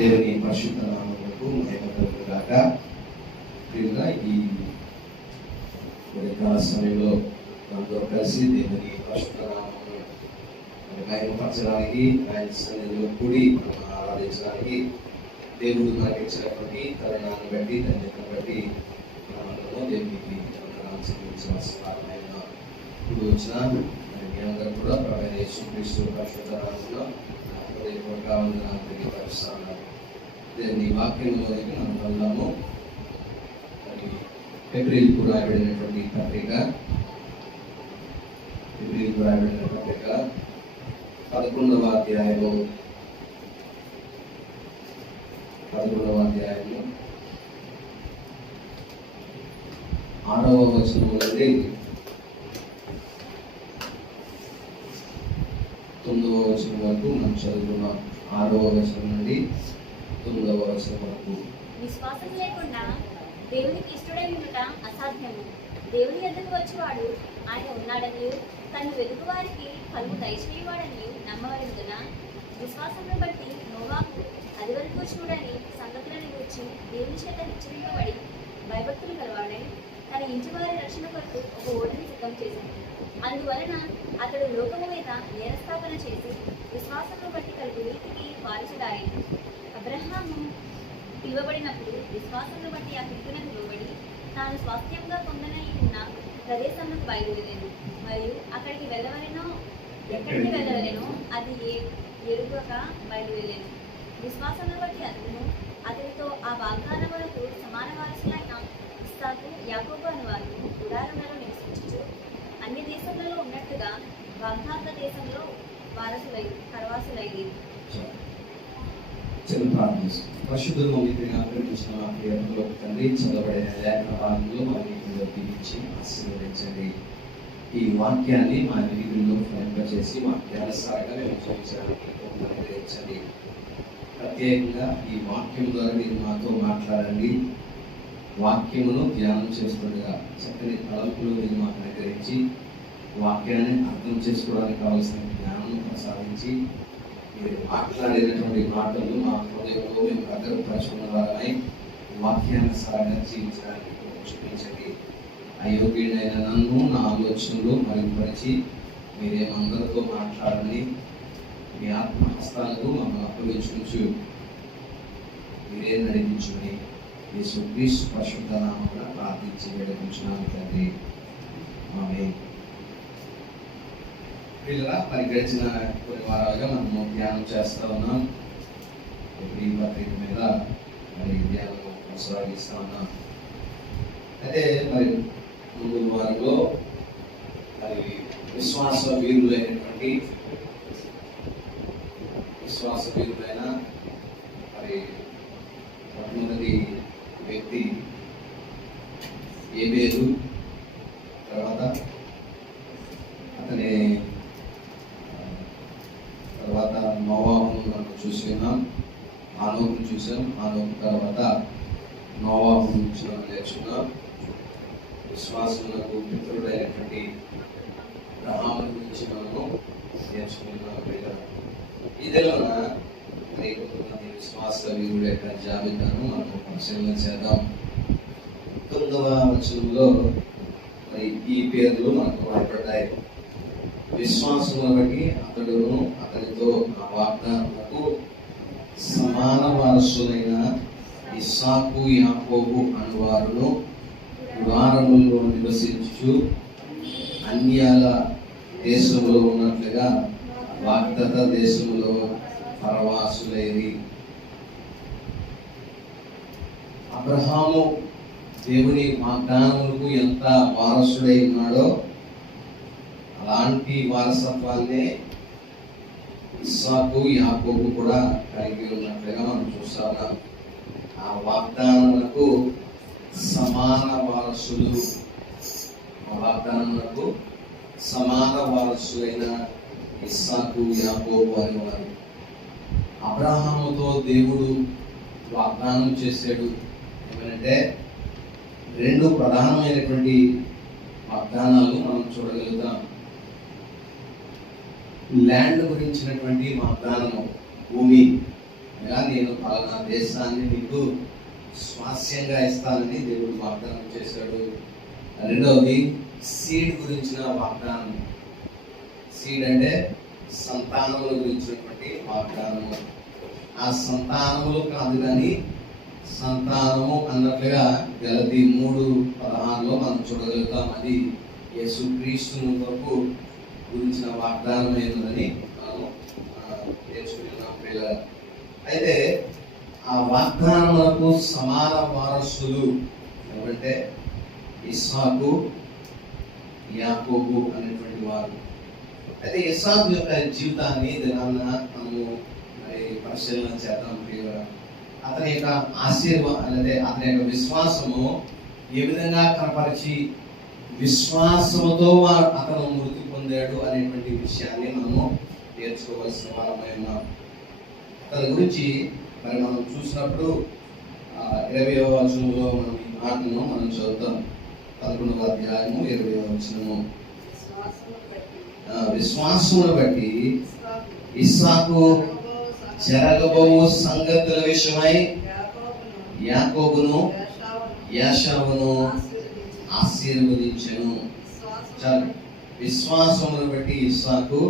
దేవుని పరిశుద్ధ నామములకు మహిమ కలుగుగాక. ప్రియులారా, ఈ ఉదయకాల సమయంలో మనతో కలిసి దేవుని పరిశుద్ధ నామమును మహిమపరచడానికి, ఆయన సన్నిధిలో కూడి మనం ఆరాధించడానికి దేవుడు మనకి ఇచ్చినటువంటి తరుణాన్ని బట్టి, ధన్యతను బట్టి మనము దేవునికి చెల్లించవలసిన ఇప్పుడు వచ్చిన మీ అందరూ కూడా ప్రభువైన యేసుక్రీస్తు పరిశుద్ధ నామములో తెలియపరుస్తున్నాను. దేవుని వాక్యంలోనికి మనం వెళ్దాము. ఏప్రిల్కు రాయబడినటువంటి పత్రిక 11వ అధ్యాయము 6వ వచనం నుండి 9వ వచనం వరకు మనం చదువుకున్నాం. 6వ వచనం నుండి 9వ వచనం వరకు. విశ్వాసం లేకుండా దేవునికి ఇష్టడై ఉండుట అసాధ్యము. దేవుని ఎద్దకు వచ్చేవాడు ఆయన ఉన్నాడని, తను వెతుకు వారికి కలుగు దయచేయవాడని నమ్మవలెనున విశ్వాసమును బట్టి నోవాహు అది వరకు చూడని సంగతులను గురించి దేవుని చేత హెచ్చరింపబడి భయభక్తులు కలవాడై తన ఇంటి వారి రక్షణ కొరకు ఒక ఓడని సిద్ధం చేశాడు. అందువలన అతడు లోకము మీద నేరస్థాపన చేసి విశ్వాసమును బట్టి కలుగు నీతికి వారసుడాయను. అబ్రహాము పిలువబడినప్పుడు విశ్వాసమును బట్టి ఆ పిలుపునకు లోబడి తాను స్వాస్థ్యంగా పొందనై ఉన్న ప్రదేశంలోకి బయలుదేరాడు. మరియు అక్కడికి ఎక్కడికి వెళ్ళవలెనో అది ఎరుగక బయలుదేరాడు. విశ్వాసమును బట్టి అతను అతనితో ఆ వాగ్దానములకు సమాన వారసులైన ఇస్సాకు, యాకోబు అను వారు గుడారములలో నివసించుచు అన్ని దేశములలో ఉన్నట్టుగా వాగ్దాన దేశంలో పరవాసులైంది. పరిశుద్ధులు ప్రేమించిన ప్రియతలో తండ్రి, చదవబడిన లేఖన భాగంలో మా వీధుల్లో దీవించి ఆశీర్వదించండి. ఈ వాక్యాన్ని మా వీధుల్లో ఫలింపచేసి వాక్యానుసారంగా మేము జీవించడానికి అనుగ్రహించండి. ప్రత్యేకంగా ఈ వాక్యం ద్వారా మీరు మాతో మాట్లాడండి. వాక్యమును ధ్యానం చేస్తుండగా చక్కని తలంపులు మీరు మాకు అనుగ్రహించి వాక్యాన్ని అర్థం చేసుకోవడానికి కావాల్సిన జ్ఞానం ప్రసాదించి మీరు మాట్లాడేటటువంటి మాటలు మా హృదయంలో మేము భద్రపరచుకున్న వారమై వాక్యానుసారంగా జీవించడానికి చూపించండి. అయోగ్యుడైన నన్ను నా ఆలోచనలు మరుగుపరిచి మీరేమందరితో మాట్లాడని మీ ఆత్మహస్తాలకు మమ్మల్ని అప్పగించుకుంటూ మీరే నడిపించుకుని యేసుక్రీస్తు పరిశుద్ధ నామమున ప్రార్థించి వేడుకుంటున్నాను తండ్రి, ఆమేన్. మరి గడిచిన కొన్ని వారాలుగా మనము ధ్యానం చేస్తూ ఉన్నాం. ఈ పత్రిక మీద మరి ధ్యానం కొనసాగిస్తూ ఉన్నాం. అయితే మరి ముందు వారంలో మరి విశ్వాస వీరులైన మరి మొట్టమొదటి వ్యక్తి ఏబేలు, తర్వాత నోవాహును మనం చూసి ఉన్నాం. మానవుని చూసాం. మానవు తర్వాత నోవాహు గురించి మనం నేర్చుకున్నాం. విశ్వాసములకు పితరుడైనటువంటి అబ్రహాము గురించి మనము నేర్చుకున్నాం. ఇదిలోన కొంతమంది విశ్వాస వీరుల యొక్క జాబితాను మనం పరిశీలన చేద్దాం. 9వ వచనంలో మరి ఈ పేర్లు మనకు రాయబడ్డాయి. విశ్వాసమును బట్టి అతడును అతనితో ఆ వాగ్దానములకు సమాన వారసులైన ఇస్సాకు, యాకోబు అనువారును గుడారములలో నివసించు అన్యాల దేశంలో ఉన్నట్లుగా వాగ్దత్త దేశంలో పరవాసులైరి. అబ్రహాము దేవుని వాగ్దానములకు ఎంత వారసుడై ఉన్నాడో అలాంటి వారసత్వాన్నే ఇస్సాకు, యాకోబు కూడా కలిగి ఉన్నట్లుగా మనం చూస్తున్నాం. ఆ వాగ్దానములకు సమాన వారసులు, వాగ్దానములకు సమాన వారసులైన ఇస్సాకు, యాకోబు అనేవారు. అబ్రహాముతో దేవుడు వాగ్దానం చేశాడు. ఏమంటే 2 ప్రధానమైనటువంటి వాగ్దానాలు మనం చూడగలుగుతాం. ల్యాండ్ గురించినటువంటి వాగ్దానము, భూమి, నేను పలానా దేశాన్ని నీకు స్వాస్యంగా ఇస్తానని దేవుడు వాగ్దానం చేశాడు. రెండవది సీడ్ గురించిన వాగ్దానం. సీడ్ అంటే సంతానముల గురించినటువంటి వాగ్దానము. ఆ సంతానములు కాదు కానీ సంతానము అన్నట్లుగా గలతీ 3:16 మనం చూడగలుగుతాం. అది యేసుక్రీస్తును వరకు గురించిన వాగ్దానం అయినదని మనం నేర్చుకున్నాం పిల్లలు. అయితే ఆ వాగ్దానములకు సమాన వారసులు ఎవరంటే ఇస్సాకు, యాకోబు అనేటువంటి వారు. అయితే ఇస్సాకు యొక్క జీవితాన్ని దినాన్న మనము పరిశీలన చేద్దాం పిల్లలు. అతని యొక్క అతని యొక్క విశ్వాసము ఏ విధంగా కనపరిచి విశ్వాసముతో అతను మృతి పొందాడు అనేటువంటి విషయాన్ని మనము నేర్చుకోవాల్సిన వారమై ఉన్నాం. అతని గురించి మరి మనం చూసినప్పుడు 20వ వచనంలో మనం ఈ మాటను మనం చదువుతాం. 11వ అధ్యాయము 20వ వచనము. విశ్వాసమును బట్టి ఇస్సాకు జరగబోవు సంగతుల విషయమై యాకోబును ఏశావును ఆశీర్వదించెను. విశ్వాసమును బట్టి ఇస్సాకు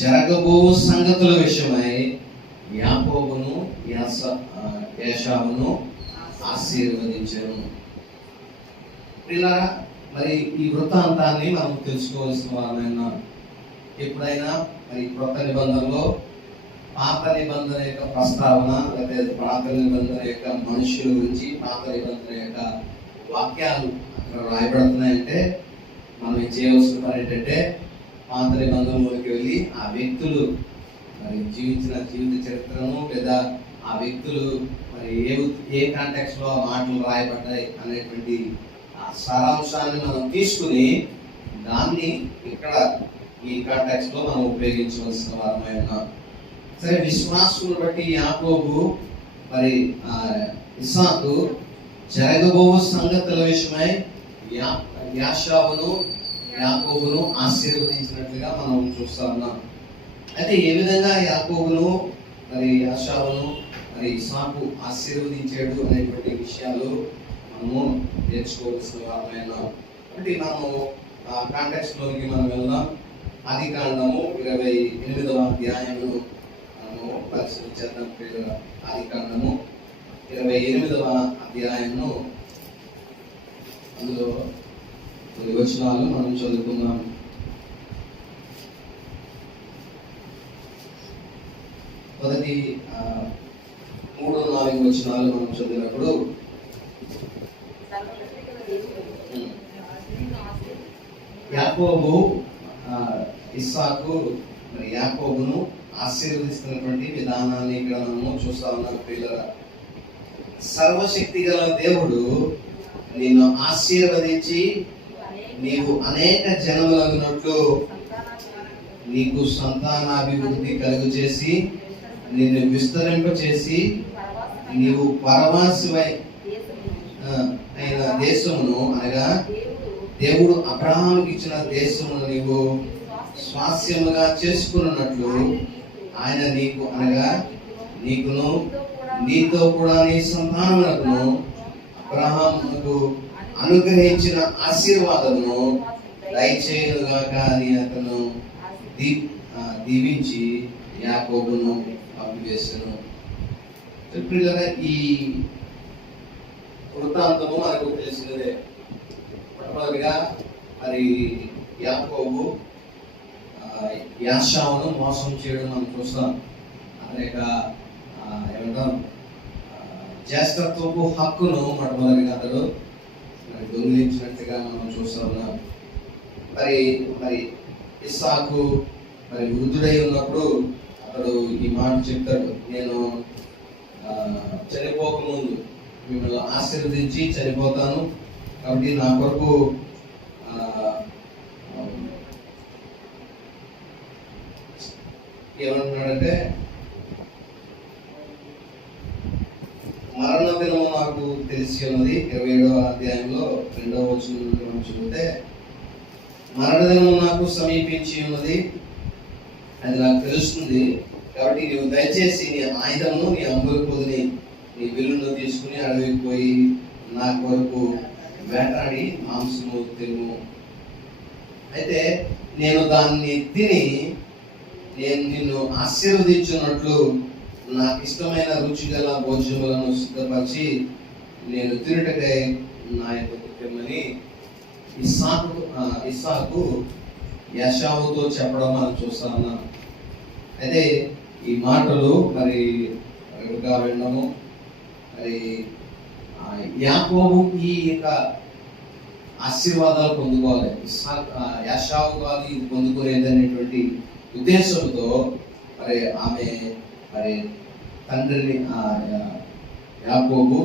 జరగబోవు సంగతుల విషయమై యాకోబును ఏశావును ఆశీర్వదించెను. ఇలా మరి ఈ వృత్తాంతాన్ని మనం తెలుసుకోవాల్సిన వారమైనా ఎప్పుడైనా మరి కొత్త నిబంధనలో పాత నిబంధన యొక్క ప్రస్తావన లేదా పాత నిబంధన యొక్క మనుషుల గురించి పాత నిబంధన యొక్క వాక్యాలు అక్కడ రాయబడుతున్నాయంటే మనం చేయవలసిన పని ఏంటంటే పాత నిబంధనలోకి వెళ్ళి ఆ వ్యక్తులు మరి జీవించిన జీవిత చరిత్రను లేదా ఆ వ్యక్తులు మరి ఏ కాంటెక్స్ట్ లో మాటలు రాయబడ్డాయి అనేటువంటి ఆ సారాంశాన్ని మనం తీసుకుని దాన్ని ఇక్కడ ఈ కాంటెక్స్ట్ లో మనం ఉపయోగించవలసిన వారమై ఉన్నాం. సరే, విశ్వాసును బట్టి యాకోబు మరి ఇస్సాకు జరగబోవు సంగతుల విషయమై యాషావును యాకోబును ఆశీర్వదించినట్లుగా మనం చూస్తా ఉన్నాం. అయితే ఏ విధంగా యాకోబును మరి యాషావును మరి ఇస్సాకు ఆశీర్వదించాడు అనేటువంటి విషయాలు మనము నేర్చుకోవాల్సిన వారమైన. కాబట్టి మనము ఆ కాంటెక్స్ట్ లోకి మనం వెళ్దాం. ఆదికాండము 28వ అధ్యాయము మనము పరిశీలించేద్దాం. ఆదికాండము 28వ అధ్యాయము అందులో కొన్ని వచనాలు మనం చదువుకుందాం. మొదటి 3-4 వచనాలు మనం చదివినప్పుడు యాకోబు ఇస్సాకు మరి యాకోబును ఆశీర్వదిస్తున్నటువంటి విధానాన్ని ఇక్కడ మనము చూస్తా ఉన్నాం. పిల్లల సర్వశక్తి గల దేవుడు నిన్ను ఆశీర్వదించి నీవు అనేక జనములగునట్లు నీకు సంతానాభివృద్ధి కలుగు చేసి నిన్ను విస్తరింపచేసి నీవు పరవాసివై అయిన దేశమును అనగా దేవుడు అబ్రహాముకి ఇచ్చిన దేశమును నీవు స్వాస్యముగా చేసుకున్నట్లు ఆయన నీకు అనగా నీకును నీతో కూడా నీ సంతానమునకును అబ్రహామునకు అనుగ్రహించిన ఆశీర్వాదమును దయచేయుగాక అని అతను దీవించి యాకోబును పంపివేసెను. ఈ వృత్తాంతము మనకు తెలిసినదే. మొట్టమొదటిగా మరి యాకోబు యాషావును మోసం చేయడం మనం చూస్తాం. అతని యొక్క ఏమంటాం జ్యేష్ఠత్వపు హక్కును మొట్టమొదటిగా అతడు మరి దొంగిలించినట్టుగా మనం చూస్తా ఉన్నాం. మరి ఇస్సాకు మరి వృద్ధుడై ఉన్నప్పుడు అతడు ఈ మాట చెప్తాడు, నేను చనిపోకముందు మిమ్మల్ని ఆశీర్వదించి చనిపోతాను, కాబట్టి నా కొరకు ఏమంటున్నాడంటే మరణ దినము నాకు తెలిసి ఉన్నది. 27వ అధ్యాయంలో 2వ వచనం చూస్తే మరణ దినము నాకు సమీపించి ఉన్నది, అది నాకు తెలుస్తుంది కాబట్టి నీవు దయచేసి నీ ఆయుధమును, నీ అంబుల పొదిని, నీ విల్లును తీసుకుని అడవికి పోయి నా కొరకు వేటాడి మాంసము తిను. అయితే నేను దాన్ని తిని నేను నిన్ను ఆశీర్వదించినట్లు నాకు ఇష్టమైన రుచిగల భోజనములను సిద్ధపరిచి నేను తినుటకై నా యొక్క తెమ్మని ఇస్సాకు యాషావుతో చెప్పడం మనం చూస్తా ఉన్నాం. అయితే ఈ మాటలు మరి వినడము, మరి యాకోబు ఈ యొక్క ఆశీర్వాదాలు పొందుకోవాలి, యాషావు కాదు ఇది పొందుకునేది అనేటువంటి ఉద్దేశంతో మరి ఆమె మరి తండ్రిని యాకోబు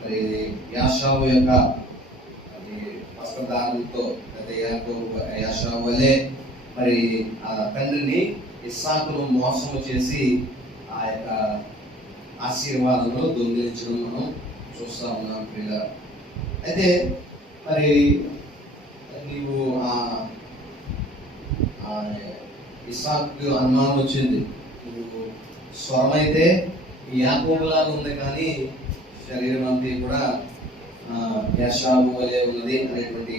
మరి యాషావు యొక్క వస్త్రధారణతో యాషావు వలె మరి ఆ తండ్రిని ఇస్సాకును మోసము చేసి ఆ యొక్క ఆశీర్వాదంలో దొంగిలించడం మనం చూస్తా ఉన్నాం పిల్లలు. అయితే మరి నీవు ఇస్సాకు అనుమానం వచ్చింది, నువ్వు స్వరం అయితే యాకోబులాగా ఉంది కానీ శరీరం అంతా కూడా యాషావు వలె ఉన్నది అనేటువంటి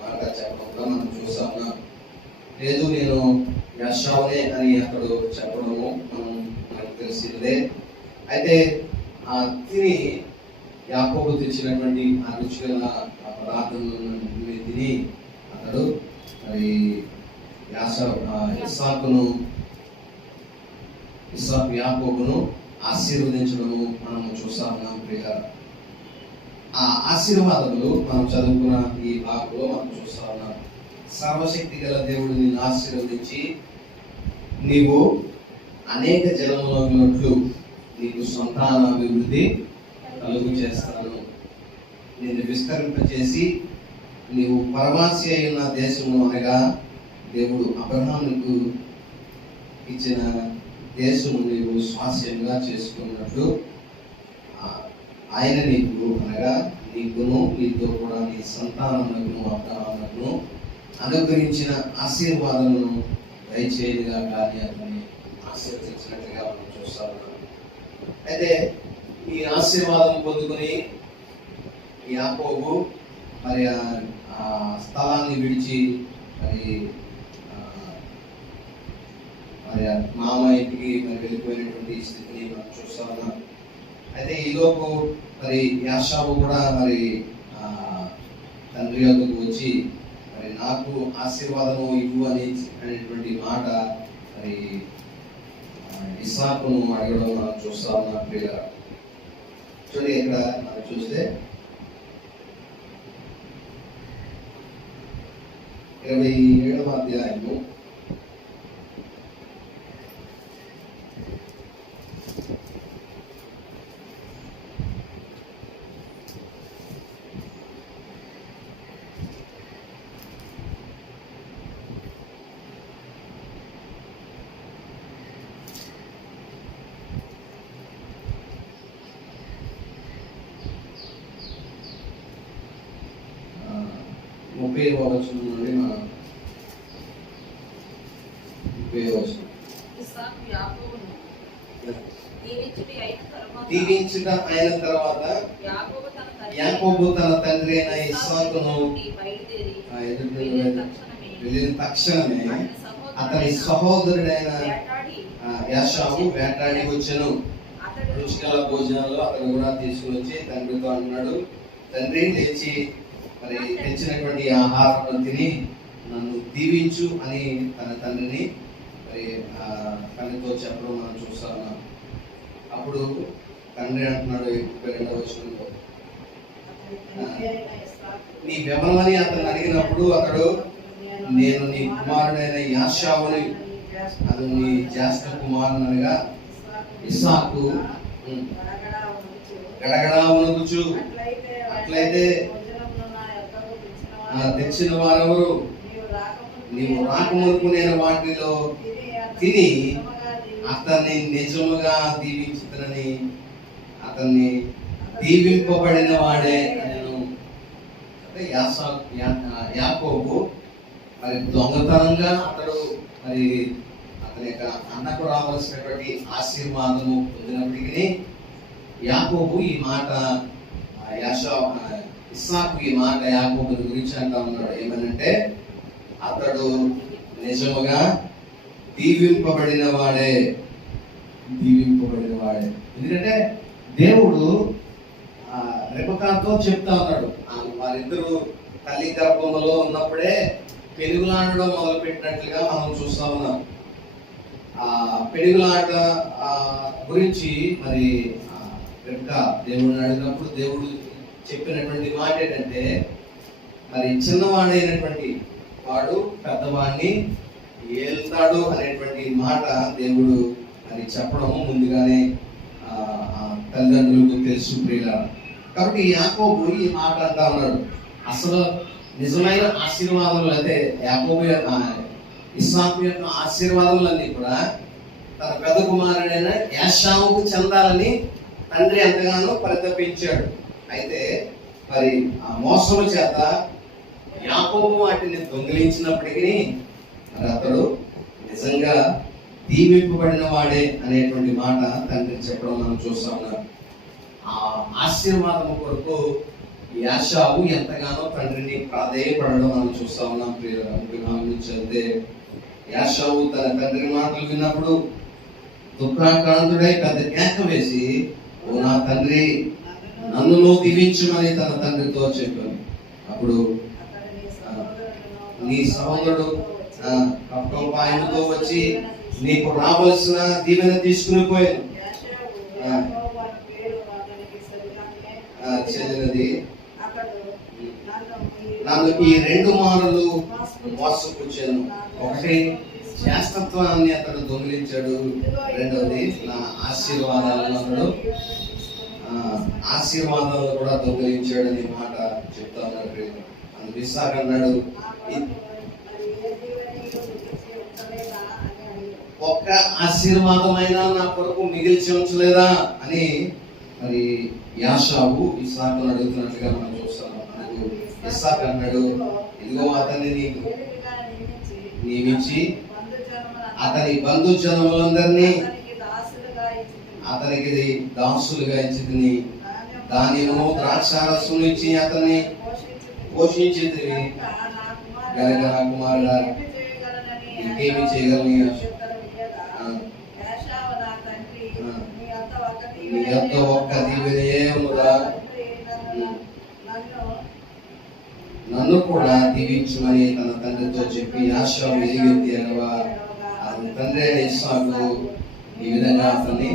మాట చెప్పడం కూడా మనం చూస్తా ఉన్నాం. లేదు నేను యాషావునే అని అతడు చెప్పడము మనకు తెలిసిందే. అయితే ఆ తిని యాకోబు తెచ్చినటువంటి ఆ రుచిగల పదార్థాలను తిని అతడు మరి ఇస్సాకు యాకోబును ఆశీర్వదించడము మనము చూస్తా ఉన్నాం ప్రియులారా. ఆ ఆశీర్వాదములు మనం చదువుకున్న ఈ భాగంలో మనం చూస్తా ఉన్నాం. సర్వశక్తి గల దేవుడు నిన్ను ఆశీర్వదించి నీవు అనేక జలములట్లు నీకు సంతానాభివృద్ధి కలుగు చేస్తాను, నిన్ను విస్తరింపచేసి నీవు పరవాసి అయిన దేశము అనగా దేవుడు అబ్రహాముకు ఇచ్చిన దేశము నీవు స్వాస్యంగా చేసుకున్నట్లు ఆయన నీకు అనగా నీకును నీతో కూడా నీ సంతానమునకును అబ్రహామునకును అనుగ్రహించిన ఆశీర్వాదమును దయచేయగా కానీ అతన్ని ఆశీర్వదించినట్లుగా మనం చూస్తాము. అయితే ఈ ఆశీర్వాదం పొందుకొని యాకోబు మరి ఆ స్థలాన్ని విడిచి మరి మామ ఇంటికి మరి వెళ్ళిపోయినటువంటి స్థితిని మనం చూస్తా ఉన్నాం. అయితే ఈలోపు మరి యాషావు కూడా మరి తండ్రి వద్దకు వచ్చి మరి నాకు ఆశీర్వాదము ఇవ్వు అనేటువంటి మాట మరి ఇస్సాకును అడగడం మనం చూస్తా ఉన్నాం ప్రియుల. చూడండి ఇక్కడ మనం చూస్తే 27వ అధ్యాయము 30వ వచనం నుండి మనం 30వ వచనం దీవించుట అయిన తర్వాత యాకోబు తన తండ్రి అయిన ఇస్సాకును వెళ్ళిన తక్షణమే అతని సహోదరుడైన యాషావు వేటాడి వచ్చెను. రుచిగల భోజనాలు అతను కూడా తీసుకుని వచ్చి తండ్రితో అన్నాడు, తండ్రి లేచి మరి తెచ్చినటువంటి ఆహారం తిని నన్ను దీవించు అని తన తండ్రిని మరి తనతో చెప్పడం మనం చూస్తాము. అప్పుడు తండ్రి అంటున్నాడు 22వ వచనంలో, నీ బెమలని అతను అడిగినప్పుడు అతడు నేను నీ కుమారుడైన యాషావుని అతను నీ జ్యేష్ఠ కుమారుని అనగా ఇస్సాకు గడగడా వణుకుచు అట్లయితే తెచ్చిన వారెవరు నీవు రాకమునుపు నేను వాటిలో తిని అతన్ని నిజముగా దీవించుతానని అతన్ని దీవింపబడిన వాడే నేను. అంటే యాకోబు మరి దొంగతనంగా అతడు మరి అతని అనేక అన్నకు రావాల్సినటువంటి ఆశీర్వాదము పొందినప్పటికీ యాకోబు ఈ మాట ఇస్సాకు ఈ మాట యాకోబు గురించి అంటా ఉన్నాడు. ఏమనంటే అతడు నిజముగా దీవింపబడిన వాడే. ఎందుకంటే దేవుడు రెబెకాతో చెప్తా ఉన్నాడు, వారిద్దరూ తల్లి గర్భంలో ఉన్నప్పుడే పెనుగులాడడం మొదలు పెట్టినట్లుగా మనం చూస్తా ఉన్నాం. ఆ పెనుగులాట గురించి మరి రెబెకా దేవుడిని అడిగినప్పుడు దేవుడు చెప్పినటువంటి మాట ఏంటంటే, మరి చిన్నవాడైనటువంటి వాడు పెద్దవాడిని ఏల్తాడు అనేటువంటి మాట దేవుడు మరి చెప్పడము ముందుగానే తల్లిదండ్రులకు తెలుసు ప్రియులారా. కాబట్టి యాకోబు ఈ మాట అంటా ఉన్నాడు. అసలు నిజమైన ఆశీర్వాదములు అయితే యాకోబు ఇస్సాకు యొక్క ఆశీర్వాదములన్నీ కూడా తన పెద్ద కుమారుడైన ఏశావుకు చెందాలని తండ్రి ఎంతగానో పరితపించాడు. అయితే మరి ఆ మోసము చేత యాకోబు వాటిని దొంగిలించినప్పటికీ మరి అతడు నిజంగా దీవింపబడిన వాడే అనేటువంటి మాట తండ్రి చెప్పడం మనం చూస్తా ఉన్నాం. ఆ ఆశీర్వాదము కొరకు యాషావు ఎంతగానో తండ్రిని ప్రాధేయపడడం మనం చూస్తా ఉన్నాం. చదివితే యాషావు తన తండ్రి మాటలు విన్నప్పుడు దుఃఖాక్రాంతుడై పెద్ద కేక వేసి, ఓ నా తండ్రి నన్ను దీవించమని తన తండ్రితో చెప్పాను. అప్పుడు నీ సహోదరుడు ఆయనతో వచ్చి నీకు రావాల్సిన దీవెన తీసుకుని పోయాను చెందినది. నన్ను ఈ 2 మారులు మోసపుచ్చాను. ఒకటి జ్యేష్ఠత్వాన్ని అతడు దొంగిలించాడు, రెండవది నా ఆశీర్వాదాలను కూడా దొంగిలించాడు అనే మాట చెప్తా ఉన్నాడు. అందుకు ఇస్సాకు అన్నాడు, ఒక్క ఆశీర్వాదమైనా నా కొరకు మిగిల్చి ఉంచలేదా అని మరి యాషావు ఇస్సాకును అడుగుతున్నట్లుగా మనం చూస్తాము. ఇస్సాకు అన్నాడు, ఇదిగో అతన్ని నీకు నియమించి అతని బంధుజనములందరినీ అతనికి దాసులుగా ఇచ్చి ధాన్యము ద్రాక్షారసము ఇచ్చి అతన్ని పోషించింది గనక నా కుమారుడా ఇంకేమి చేయగలని నీ యొక్క ఒక్క దీవెనయేముగా నన్ను కూడా దీవించమని తన తండ్రితో చెప్పి యాషావు ఎలుగెత్తి అనగా అతని తండ్రి అయిన ఇస్సాకు ఈ విధంగా అతన్ని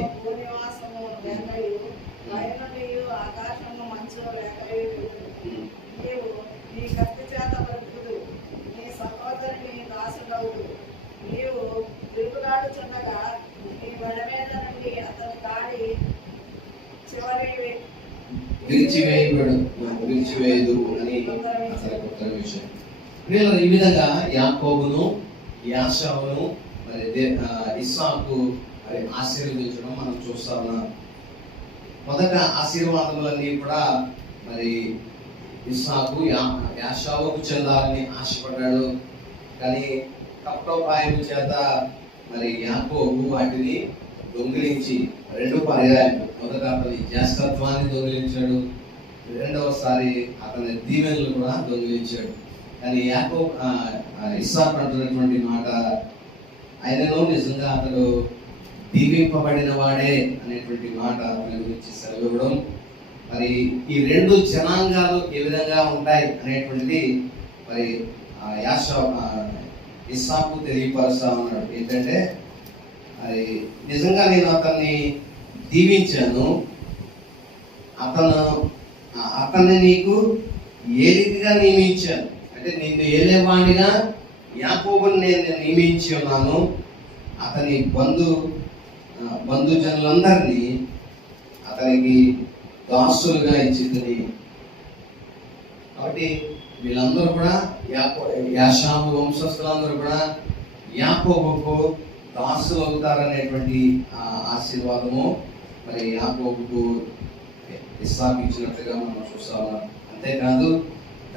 విరిచివేయదు అని అసలు కొత్త విషయం. ఈ విధంగా యాకోబును యాషావును మరి ఇస్సాకు ఆశీర్వదించడం మనం చూస్తా ఉన్నాం. మొదట ఆశీర్వాదములన్నీ కూడా మరి ఇస్సాకు యాషావుకు చెందాలని ఆశపడ్డాడు. కానీ కపటోపాయం చేత మరి యాకోబు వాటిని దొంగిలించి 2 పర్యాయాలు, మొదట అతని జ్యేష్ఠత్వాన్ని దొంగిలించాడు, రెండవసారి అతని దీవెనలు కూడా దొంగిలించాడు. కానీ ఇస్సాకు అంటున్నటువంటి మాట, ఆయనను నిజంగా అతడు దీవింపబడిన వాడే అనేటువంటి మాట అతని గురించి సెలవివ్వడం, మరి ఈ 2 జనాంగాలు ఏ విధంగా ఉంటాయి అనేటువంటిది మరి ఇస్సాకు తెలియపరుస్తా ఉన్నాడు. ఏంటంటే అది నిజంగా నేను అతన్ని దీవించాను, అతన్ని నీకు ఏలికగా నియమించాను, అంటే నిన్ను ఏలేవాడిగా యాకోబుని నేను నియమించి ఉన్నాను, అతని బంధుజనులందరినీ అతనికి దాసులుగా ఇచ్చింది. కాబట్టి వీళ్ళందరూ కూడా యాషావు వంశస్థులందరూ కూడా యాకోబుకు దాసులు అవుతారనేటువంటి ఆశీర్వాదము మరి యాకోబుకు ఇస్సాకు ఇచ్చినట్లుగా మనం చూస్తాము. అంతేకాదు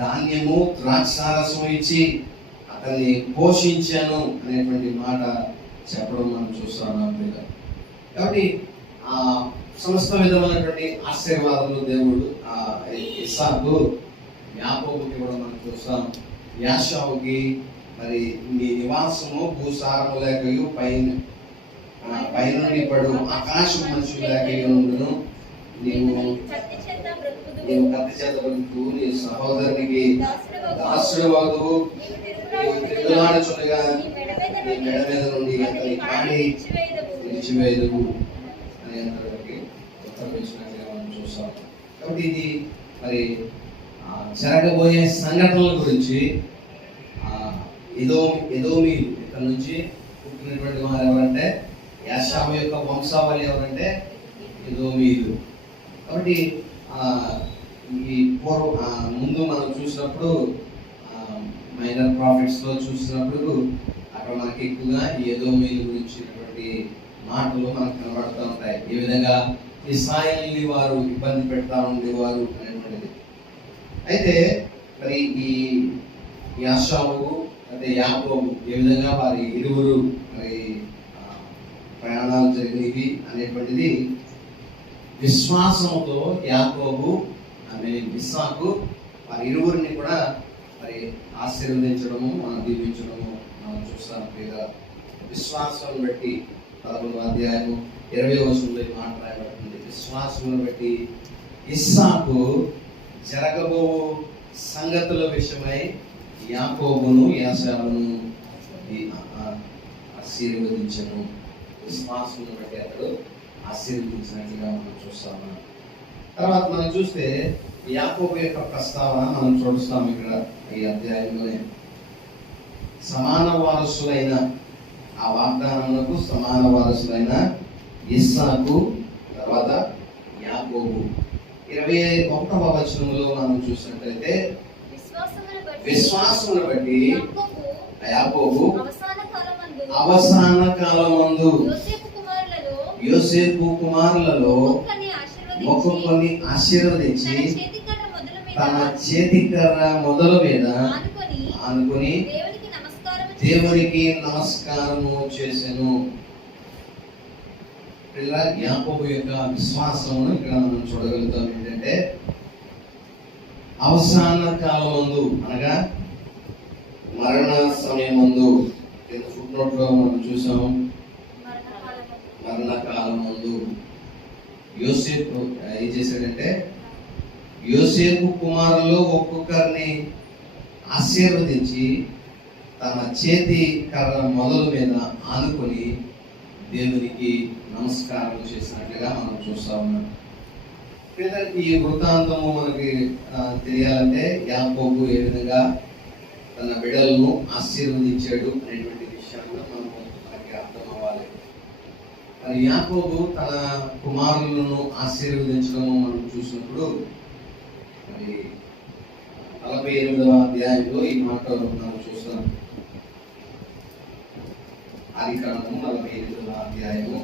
ధాన్యము ద్రాక్షారసం ఇచ్చి అతన్ని పోషించాను అనేటువంటి మాట చెప్పడం మనం చూస్తున్నాం పిల్లలు. కాబట్టి ఆ సమస్త విధమైనటువంటి ఆశీర్వాదాలు దేవుడు ఇస్సాకు యాకోబుకి కూడా మనం చూస్తాం. యాషావుకి మరి నీ నివాసము భూసారము లేకయు పైనుండి పడు ఆకాశం మంచు లేకయు ఉండును. నీవు కత్తి చేత బ్రతుకు, నీ సహోదరునికి దాసుడు వాదువు, నీవు తిరుగులాడుచుండగా నీ మెడ మీద నుండి అతని కాడి విడిచివేయదువు అని అంతటికి ఉత్తరమిచ్చినట్లుగా మనం చూస్తాం. కాబట్టి ఇది మరి జరగబోయే సంఘటనల గురించి ఎదోమీయులు ఇక్కడ నుంచి పుట్టినటువంటి వారు ఎవరంటే యాషావు యొక్క వంశావళి ఎవరంటే ఎదోమీయులు. కాబట్టి ఈ ముందు మనం చూసినప్పుడు మైనర్ ప్రాఫిట్స్ లో చూసినప్పుడు అక్కడ మనకి ఎక్కువగా ఈ ఎదోమీయుల గురించినటువంటి మాటలు మనకు కనబడుతూ ఉంటాయి. ఏ విధంగా ఇశ్రాయేలుని వారు ఇబ్బంది పెడతా ఉండేవారు అనేటువంటిది. అయితే మరి ఈ యాషావు అంటే యాకోబు ఏ విధంగా వారి ఇరువురు మరి ప్రయాణాలు జరిగినవి అనేటువంటిది విశ్వాసంతో యాకోబు అనే ఇస్సాకు వారి ఇరువురిని కూడా మరి ఆశీర్వదించడము, మనం దీవించడము మనం చూస్తాం. లేదా విశ్వాసం బట్టి 11వ అధ్యాయము 20వ వచనంలో ఈ మాట రాయబడుతుంది. విశ్వాసమును బట్టి ఇస్సాకు జరగబో సంగతుల విషయమై యాకోబును యాషావును ఆశీర్వదించను. విశ్వాసమును బట్టి అతడు ఆశీర్వదించినట్లుగా మనం చూస్తాము. తర్వాత మనం చూస్తే యాకోబు యొక్క ప్రస్తావన మనం చూస్తాం ఇక్కడ ఈ అధ్యాయంలోనే. సమాన వారసులైన ఆ వాగ్దానములకు సమాన వారసులైన ఇస్సాకు, తర్వాత యాకోబు. 21వ వచనంలో మనం చూసినట్లయితే విశ్వాసమును బట్టి యాకోబు అవసాన కాలమందు యోసేపు కుమారులలో ఒక్కొక్కరిని ఆశీర్వదించి తన చేతికర్ర మొదలు మీద అనుకుని దేవునికి నమస్కారము చేసెను. యాకోబు యొక్క విశ్వాసమును ఇక్కడ మనం చూడగలుగుతాం. ఏంటంటే అవసాన కాలమందు అనగా మరణ సమయమందు, ఫుట్ నోట్ లో మనం చూసాం మరణకాలమందు యోసేపు ఏం చేశాడంటే యోసేపు కుమారులు ఒక్కొక్కరిని ఆశీర్వదించి తన చేతి కర్ర మొదలు మీద ఆనుకొని దేవునికి నమస్కారం చేసినట్లుగా మనం చూస్తా ఉన్నాం. ఈ వృత్తాంతము మనకి తెలియాలంటే యాకోబు ఏ విధంగా తన బిడ్డలను ఆశీర్వదించాడు అనేటువంటి విషయాన్ని మనకి అర్థం అవ్వాలి. మరి యాకోబు తన కుమారులను ఆశీర్వదించడము మనం చూసినప్పుడు మరి 48వ అధ్యాయంలో ఈ మాట మనం చూస్తాం. ఆదికాండము 48వ అధ్యాయము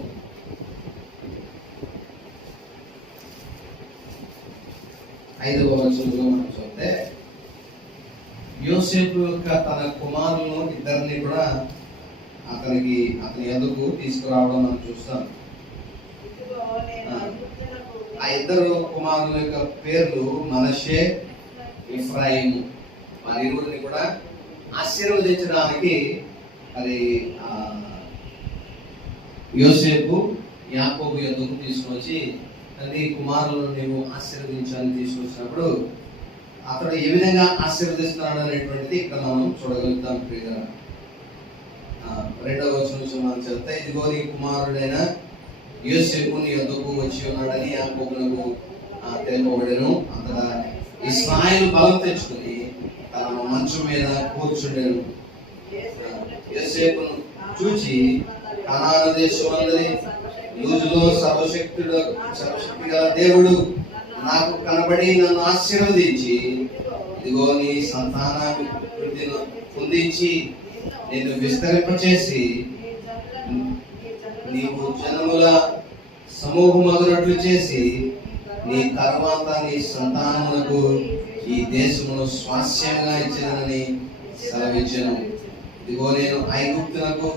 5వ వచనంలో మనం చూస్తే యోసేపు యొక్క తన కుమారులను ఇద్దరిని కూడా అతని ఎదుకు తీసుకురావడం మనం చూస్తాం. ఆ ఇద్దరు కుమారుల యొక్క పేర్లు మనషే, ఎఫ్రాయిము. వారి ఇరువురిని కూడా ఆశీర్వదించడానికి మరి యోసేపు యాకోబు ఎదుకు తీసుకొచ్చి తండ్రి కుమారులను నీవు ఆశీర్వదించాలని తీసుకొచ్చినప్పుడు అతడు ఏ విధంగా ఆశీర్వదిస్తున్నాడు అనేటువంటిది ఇక్కడ మనం చూడగలుగుతాం. 2వ వచనం మనం చెప్తే ఇదిగో నీ కుమారుడైన యోసేపు నీ యొద్దకు వచ్చి ఉన్నాడని యాకోబునకు తెలుపబడెను. అంతటా ఇశ్రాయేలు బలం తెచ్చుకుని తన మంచం మీద కూర్చుండెను. యోసేపును చూచి కనాను దేశమందరి లూజులో సర్వశక్తి గల దేవుడు నాకు కనబడి నన్ను ఆశీర్వదించి ఇదిగో నీ సంతానాభివృద్ధిని పొందించి నేను విస్తరింపచేసి నీవు జనముల సమూహమగునట్లు చేసి నీ తర్వాత నీ సంతానములకు ఈ దేశమును స్వాస్యంగా ఇచ్చానని సెలవిచ్చాను. ఇదిగో నేను ఐగుప్తునకు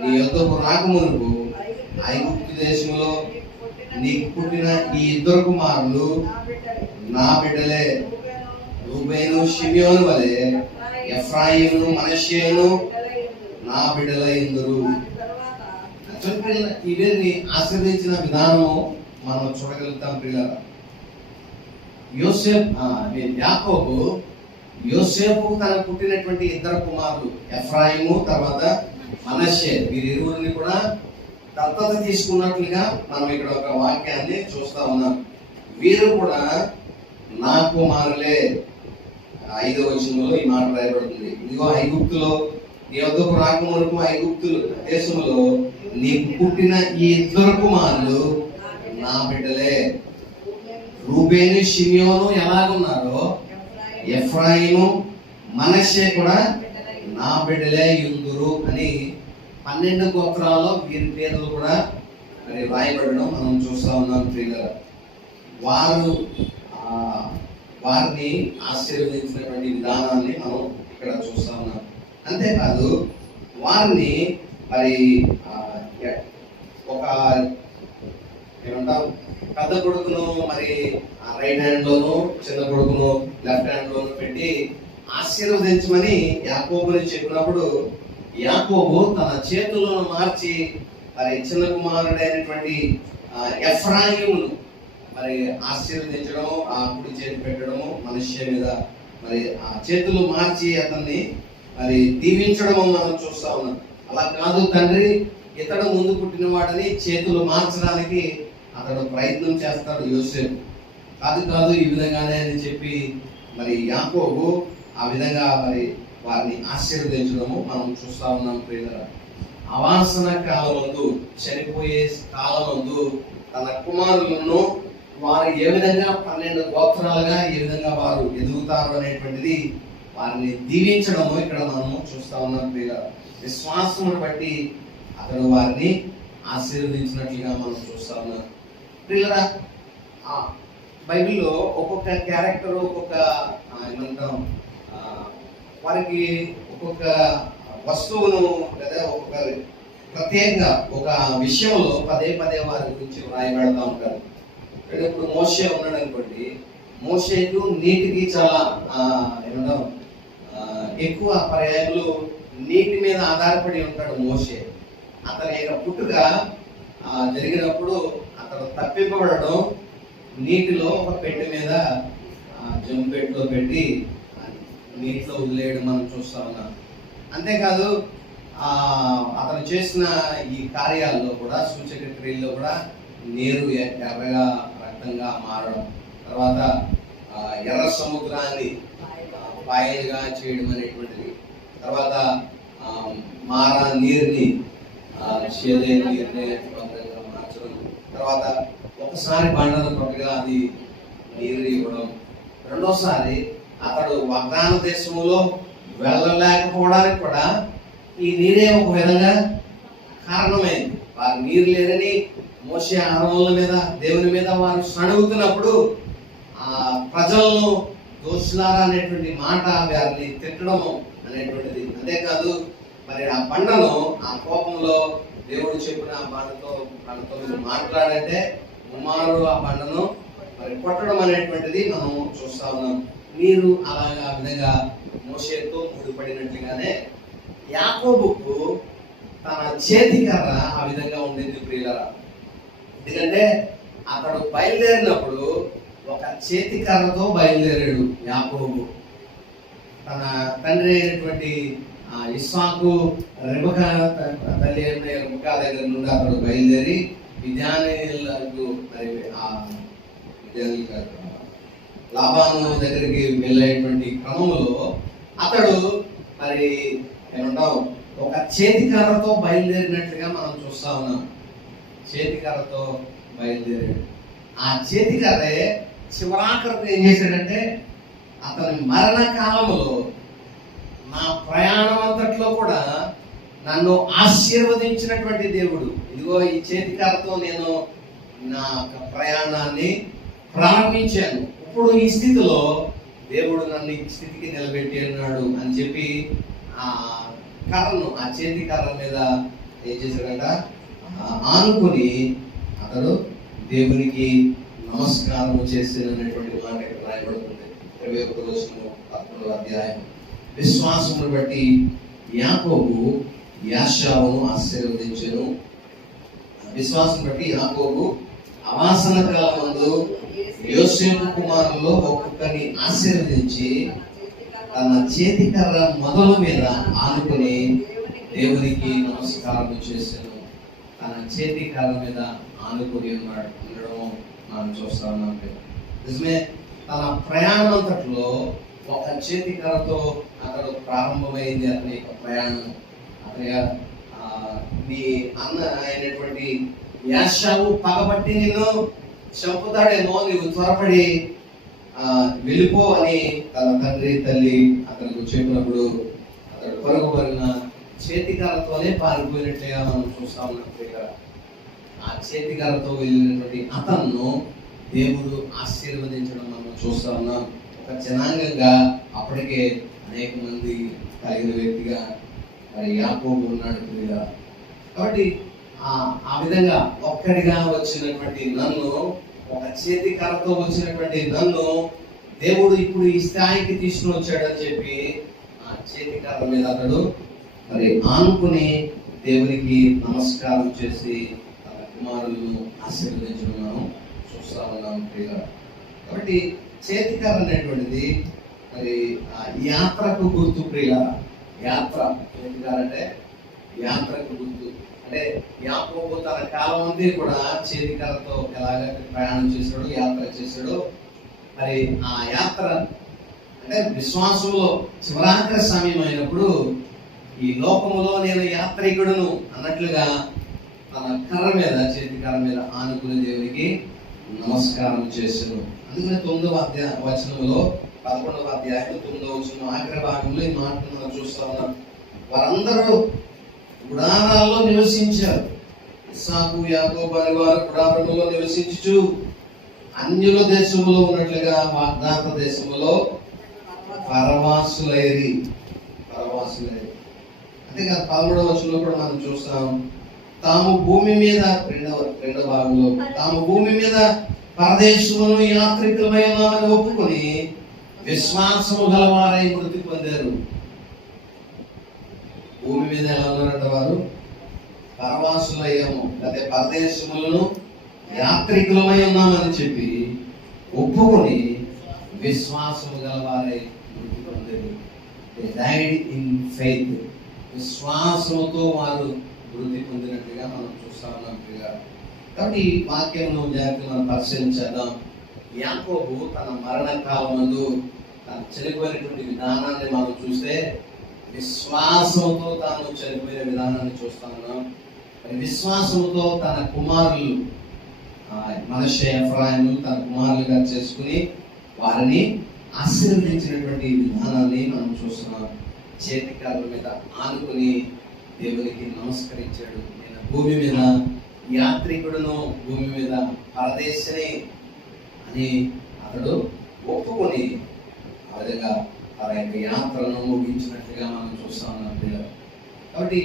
నీ యొద్దకు రాకమునుపు ఐగుప్తు దేశంలో నీకు పుట్టిన ఈ ఇద్దరు కుమారులు నా బిడ్డలే. రూబేను షిమియోను వలె ఎఫ్రాయిమును మనష్షేను నా బిడ్డలైందురు. వీరిని ఆశీర్వదించిన విధానము మనం చూడగలుగుతాం పిల్లల. యోసేపు తనకు పుట్టినటువంటి ఇద్దరు కుమారులు ఎఫ్రాయిము తర్వాత మనష్షే, వీరిరువురిని కూడా దత్తత తీసుకున్నట్లుగా మనం ఇక్కడ ఒక వాక్యాన్ని చూస్తా ఉన్నాం. వీరు కూడా నా కుమారులే. 5వ వచనంలో ఈ మాట రాయబడుతుంది. ఇదిగో ఐగుప్తులో నీ వద్దకు రాకమునుపు ఐగుప్తు దేశంలో నీకు పుట్టిన ఈ ఇద్దరు కుమారులు నా బిడ్డలే. రూబేను షిమియోను ఎలాగున్నారో ఎఫ్రాయిము మనష్షే కూడా నా బిడ్డలే యుందురు అని 12 గోత్రాల్లో వీరి పేర్లు కూడా మరి రాయబడడం మనం చూస్తా ఉన్నాం ప్రియుల. వారిని ఆశీర్వదించినటువంటి విధానాన్ని మనం ఇక్కడ చూస్తా ఉన్నాం. అంతేకాదు వారిని మరి ఒక ఏమంటాం, పెద్ద కొడుకును మరి రైట్ హ్యాండ్ లోను చిన్న కొడుకును లెఫ్ట్ హ్యాండ్ లోను పెట్టి ఆశీర్వదించమని యాకోబుని చెప్పినప్పుడు యాకోబు తన చేతులను మార్చి మరి చిన్న కుమారుడైనటువంటి ఎఫ్రాయిమును మరి ఆశీర్వదించడం, ఆ కుడి చేతి పెట్టడము మనుష్య మీద, మరి ఆ చేతులు మార్చి అతన్ని మరి దీవించడము మనం చూస్తా ఉన్నాం. అలా కాదు తండ్రి ఇతడు ముందు పుట్టిన వాడని చేతులు మార్చడానికి అతడు ప్రయత్నం చేస్తాడు యోసేపు. కాదు ఈ విధంగానే అని చెప్పి మరి యాకోబు ఆ విధంగా మరి వారిని ఆశీర్వదించడము మనం చూస్తా ఉన్నాం ప్రియులారా. అవాసన కాలమందు, చనిపోయే కాలమందు తన కుమారులను వారు ఏ విధంగా 12 గోత్రాలుగా ఏ విధంగా వారు ఎదుగుతారు అనేటువంటిది వారిని దీవించడము ఇక్కడ మనము చూస్తా ఉన్నాం ప్రియులారా. విశ్వాసమును బట్టి అతడు వారిని ఆశీర్వదించినట్లుగా మనం చూస్తా ఉన్నాం ప్రియులారా. బైబిల్లో ఒక్కొక్క క్యారెక్టర్ ఒక్కొక్క ఏమంటాం వారికి ఒక్కొక్క వస్తువును లేదా ఒక్కొక్క ప్రత్యేకంగా ఒక విషయంలో పదే వారి గురించి రాయబడతా ఉంటారు. ఇప్పుడు మోషే ఉన్నాడు అనుకోండి, మోషేకు నీటికి చాలా ఏమంటాం ఎక్కువ పర్యాయములు నీటి మీద ఆధారపడి ఉంటాడు మోషే. అతని యొక్క పుట్టుక జరిగినప్పుడు అతను తప్పింపబడడం నీటిలో ఒక పెట్టె మీద జంపెట్లో పెట్టి నీటిలో వదిలేయడం మనం చూస్తా ఉన్నాం. అంతేకాదు అతను చేసిన ఈ కార్యాల్లో కూడా సూచక క్రియల్లో కూడా నీరు ఎర్రగా రక్తంగా మారడం, తర్వాత ఎర్ర సముద్రాన్ని పాయలుగా చేయడం అనేటువంటిది, తర్వాత మారా నీరుని చేదైన నీరుని మార్చడం, తర్వాత ఒకసారి బండను కొట్టగా అది నీరు ఇవ్వడం, రెండోసారి అతడు వాగ్దాన దేశంలో వెళ్ళలేకపోవడానికి కూడా ఈ నీరే ఒక విధంగా కారణమైంది. వారు నీరు లేదని మోషే ఆరోనుల మీద దేవుని మీద వారు సణుగుతున్నప్పుడు ఆ ప్రజలను దోషులారా అనేటువంటి మాట వారిని తిట్టడము అనేటువంటిది. అంతేకాదు మరి ఆ బండను ఆ కోపంలో దేవుడు చెప్పిన ఆ బండతో మాట్లాడంటే కుమారుడు ఆ బండను మరి కొట్టడం అనేటువంటిది మనం చూస్తా ఉన్నాం. మీరు అలాగా ఆ విధంగా మోషేతో ముడిపడినట్లుగానే యాకోబుకు తన చేతికర్ర ఆ విధంగా ఉండేది ప్రియులరా. ఎందుకంటే అతడు బయలుదేరినప్పుడు ఒక చేతికర్రతో బయలుదేరాడు యాకోబు. తన తండ్రి అయినటువంటి ఇస్సాకు రెబెకా తల్లి అయిన రెబెకా దగ్గర నుండి అతడు బయలుదేరి మిద్యానీయులకు మరి లాబాను దగ్గరికి వెళ్ళేటువంటి క్రమంలో అతడు మరి ఏమంటాం ఒక చేతికర్రతో బయలుదేరినట్లుగా మనం చూస్తా ఉన్నాం. చేతికర్రతో బయలుదేరాడు. ఆ చేతికర్రే చివరాఖరికి ఏం చేశాడంటే అతని మరణ కాలంలో నా ప్రయాణం అంతట్లో కూడా నన్ను ఆశీర్వదించినటువంటి దేవుడు, ఇదిగో ఈ చేతికర్రతో నేను నా ప్రయాణాన్ని ప్రారంభించాను, ఇప్పుడు ఈ స్థితిలో దేవుడు నన్ను ఈ స్థితికి నిలబెట్టి అన్నాడు అని చెప్పి ఆ కర్రను, ఆ చేతి కర్ర మీద ఏం చేశాడంట? ఆనుకొని అతడు దేవునికి నమస్కారం చేసినటువంటి మాట ఇక్కడ రాయబడుతుంది. 21 అధ్యాయం. విశ్వాసమును బట్టి యాకోబు యాషావును ఆశీర్వదించెను. విశ్వాసం బట్టి యాకోబు అవాసన కాలమందు యోసేపు కుమారుల్లో ఒక్కొక్కరిని ఆశీర్వదించి తన చేతికర్ర మొదలు మీద ఆనుకొని దేవునికి నమస్కారం చేశాను. తన చేతికర్ర మీద ఆనుకొని ఉండడం మనం చూస్తా ఉన్నాం. నిజమే, తన ప్రయాణం అంతట్లో ఒక చేతికర్రతో అతడు ప్రారంభమైంది అతని యొక్క ప్రయాణం. అతని నీ అన్న అయినటువంటి యాషావు పగబట్టి నిన్ను చంపుతాడేమో, నీవు త్వరపడి వెళ్ళిపో అని తన తండ్రి తల్లి అతనికి చెప్పినప్పుడు అతడు పరుగుపడిన చేతికర్రతోనే పారిపోయినట్లుగా మనం చూస్తా ఉన్నట్లుగా ఆ చేతికర్రతో వెళ్ళినటువంటి అతన్ని దేవుడు ఆశీర్వదించడం మనం చూస్తా ఉన్నాం. ఒక జనాంగంగా అప్పటికే అనేక మంది కలిగిన వ్యక్తిగా మరి యాకోబు ఉన్నాడు ప్రియుడా. కాబట్టి ఆ విధంగా ఒక్కడిగా వచ్చినటువంటి నన్ను, ఒక చేతి కర్రతో వచ్చినటువంటి నన్ను దేవుడు ఇప్పుడు ఈ స్థాయికి తీసుకుని వచ్చాడని చెప్పి ఆ చేతి కర్ర మీద అతడు మరి ఆనుకుని దేవునికి నమస్కారం చేసి తన కుమారులను ఆశీర్వదించడం మనం చూస్తా ఉన్నాం ప్రియుడా. కాబట్టి చేతికర్ర అనేటువంటిది మరి యాత్రకు గుర్తు ప్రియుడా. యాత్ర అంటే యాత్రకు గుర్తు. అంటే యాకోబు తన కాలం అంతా కూడా చేతికర్రతో ఎలాగ ప్రయాణం చేశాడు, యాత్ర చేశాడు. మరి ఆ యాత్ర అంటే విశ్వాసంలో చివరాఖరి సమయం అయినప్పుడు ఈ లోకములో నేను యాత్రికుడును అన్నట్లుగా తన కర్ర మీద, చేతికర్ర మీద ఆనుకుని దేవునికి నమస్కారం చేశాను. అందుకని 9వ వచనంలో 11వ అధ్యాయం 9వ వచనం ఆఖరి భాగంలో ఈ మాటను మనం చూస్తా ఉన్నాం. వారందరూ గుడారాల్లో నివసించారు. ఇస్సాకు యాకోబు అనే వారు గుడారంలో నివసించుచు అన్యుల దేశంలో ఉన్నట్లుగా వాగ్దాత దేశంలో పరవాసులైరి. అంతేకాదు 13వ వచనంలో కూడా మనం చూస్తాం, తాము భూమి మీద రెండవ భాగంలో తాము భూమి మీద పరదేశమును యాత్రికులమై ఉన్నామని ఒప్పుకొని విశ్వాసము గలవారై మృతి పొందారు. భూమి మీద ఎలా ఉన్నారంట వారు? పరవాసులయ్యాము, అదే పరదేశములను యాత్రికులమై ఉన్నామని చెప్పి ఒప్పుకొని విశ్వాసము గలవారై మృతి పొందారు. Died in faith. విశ్వాసముతో వారు మృతి పొందినట్టుగా మనం చూస్తా ఉన్నాం. కాబట్టి ఈ వాక్యంలో జాగ్రత్తగా మనం పరిశీలించేద్దాం. యాకోబు తన మరణ కాలమందు తను చనిపోయినటువంటి విధానాన్ని మనం చూస్తే విశ్వాసంతో తాను చనిపోయిన విధానాన్ని చూస్తా ఉన్నాం. విశ్వాసంతో తన కుమారులు మనష్షే, ఎఫ్రాయిము తన కుమారులుగా చేసుకుని వారిని ఆశీర్వదించినటువంటి విధానాన్ని మనం చూస్తున్నాం. చేతికర్ర మీద ఆనుకుని దేవునికి నమస్కరించాడు. నేను భూమి మీద యాత్రికుడును, భూమి మీద పరదేశిని అని అతడు ఒప్పుకొని ఆ విధంగా తన యొక్క యాత్రను ముగించినట్లుగా మనం చూస్తా ఉన్నాం పిల్లలు. కాబట్టి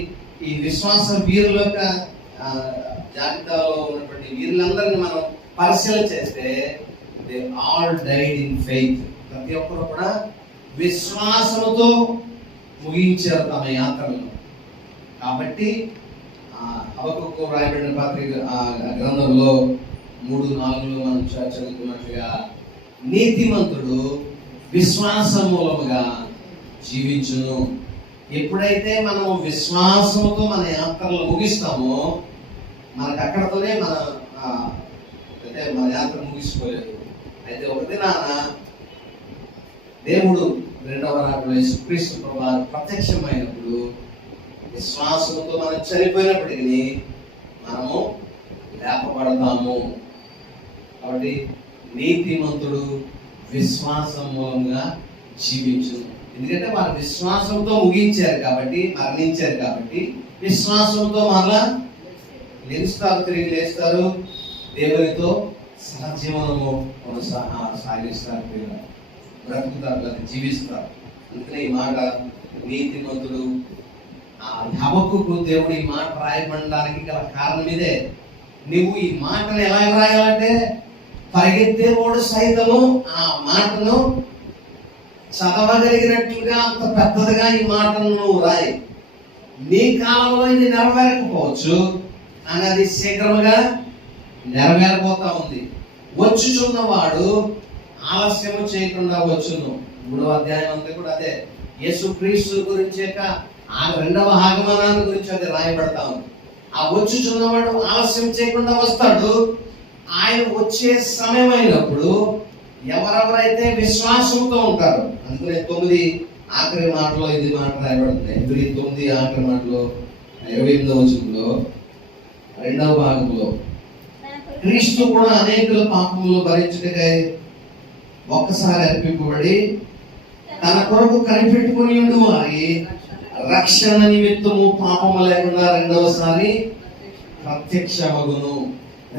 ఈ విశ్వాస వీరుల యొక్క జాబితాలో ఉన్నటువంటి వీరులందరినీ మనం పరిశీలన చేస్తే they all died in faith. ప్రతి ఒక్కరు కూడా విశ్వాసముతో ముగించారు తమ యాత్రలను. కాబట్టి హబక్కూకు రాయబడిన పత్రిక గ్రంథంలో 3:4 మనం చదువుకున్నట్లుగా నీతిమంతుడు విశ్వాస మూలముగా జీవించును. ఎప్పుడైతే మనము విశ్వాసముతో మన యాత్రలు ముగిస్తామో మనకు అక్కడతోనే మన యాత్ర ముగిసిపోలేదు. అయితే ఒకటి నాన్న దేవుడు రెండవ రాకడలో యేసుక్రీస్తు ప్రభువు ప్రత్యక్షమైనప్పుడు విశ్వాసంతో మనం చనిపోయినప్పటికీ మనము లేపబడతాము. కాబట్టి నీతిమంతుడు విశ్వాసం మూలంగా జీవించును. ఎందుకంటే వారు విశ్వాసంతో ముగించారు కాబట్టి, మరణించారు కాబట్టి విశ్వాసంతో మరలా లేస్తారు, తిరిగి లేస్తారు, దేవునితో సహజీవనము సాగిస్తారు, బ్రతుకుతారు, జీవిస్తారు. అందుకనే ఈ మాట నీతిమంతుడు ఆ హబక్కుకు దేవుడు ఈ మాట రాయబడడానికి గల కారణం ఇదే. నువ్వు ఈ మాటను ఎలా రాయాలంటే పరిగెత్తేవాడు సైతము ఆ మాటను చదవగలిగినట్లుగా అంత పెద్దదిగా ఈ మాటను నువ్వు రాయి. నీ కాలంలో ఇది నెరవేరకపోవచ్చు, కానీ అది శీఘ్రముగా నెరవేరబోతా ఉంది. వచ్చుచున్నవాడు ఆలస్యము చేయకుండా వచ్చును. 3వ అధ్యాయం అంతా కూడా అదే యేసుక్రీస్తు గురించి ఆ 2వ ఆగమనాన్ని గురించి అది రాయబడతా ఉంది. ఆ వచ్చుచున్నవాడు ఆలస్యం చేయకుండా వస్తాడు. ఆయన వచ్చే సమయం అయినప్పుడు ఎవరెవరైతే విశ్వాసంతో ఉంటారు, అందుకనే 9 ఆఖరి మాటలో ఇది మాట రాయబడుతుంది. 9 ఆఖరి మాటలో 28వ వచనంలో 2వ భాగంలో క్రీస్తు కూడా అనేకుల పాపములు భరించుటకై ఒక్కసారి అర్పింపబడి తన కొరకు కనిపెట్టుకుని ఉండు వారి రక్షణ నిమిత్తము పాపము లేకుండా రెండవసారి ప్రత్యక్షమగును.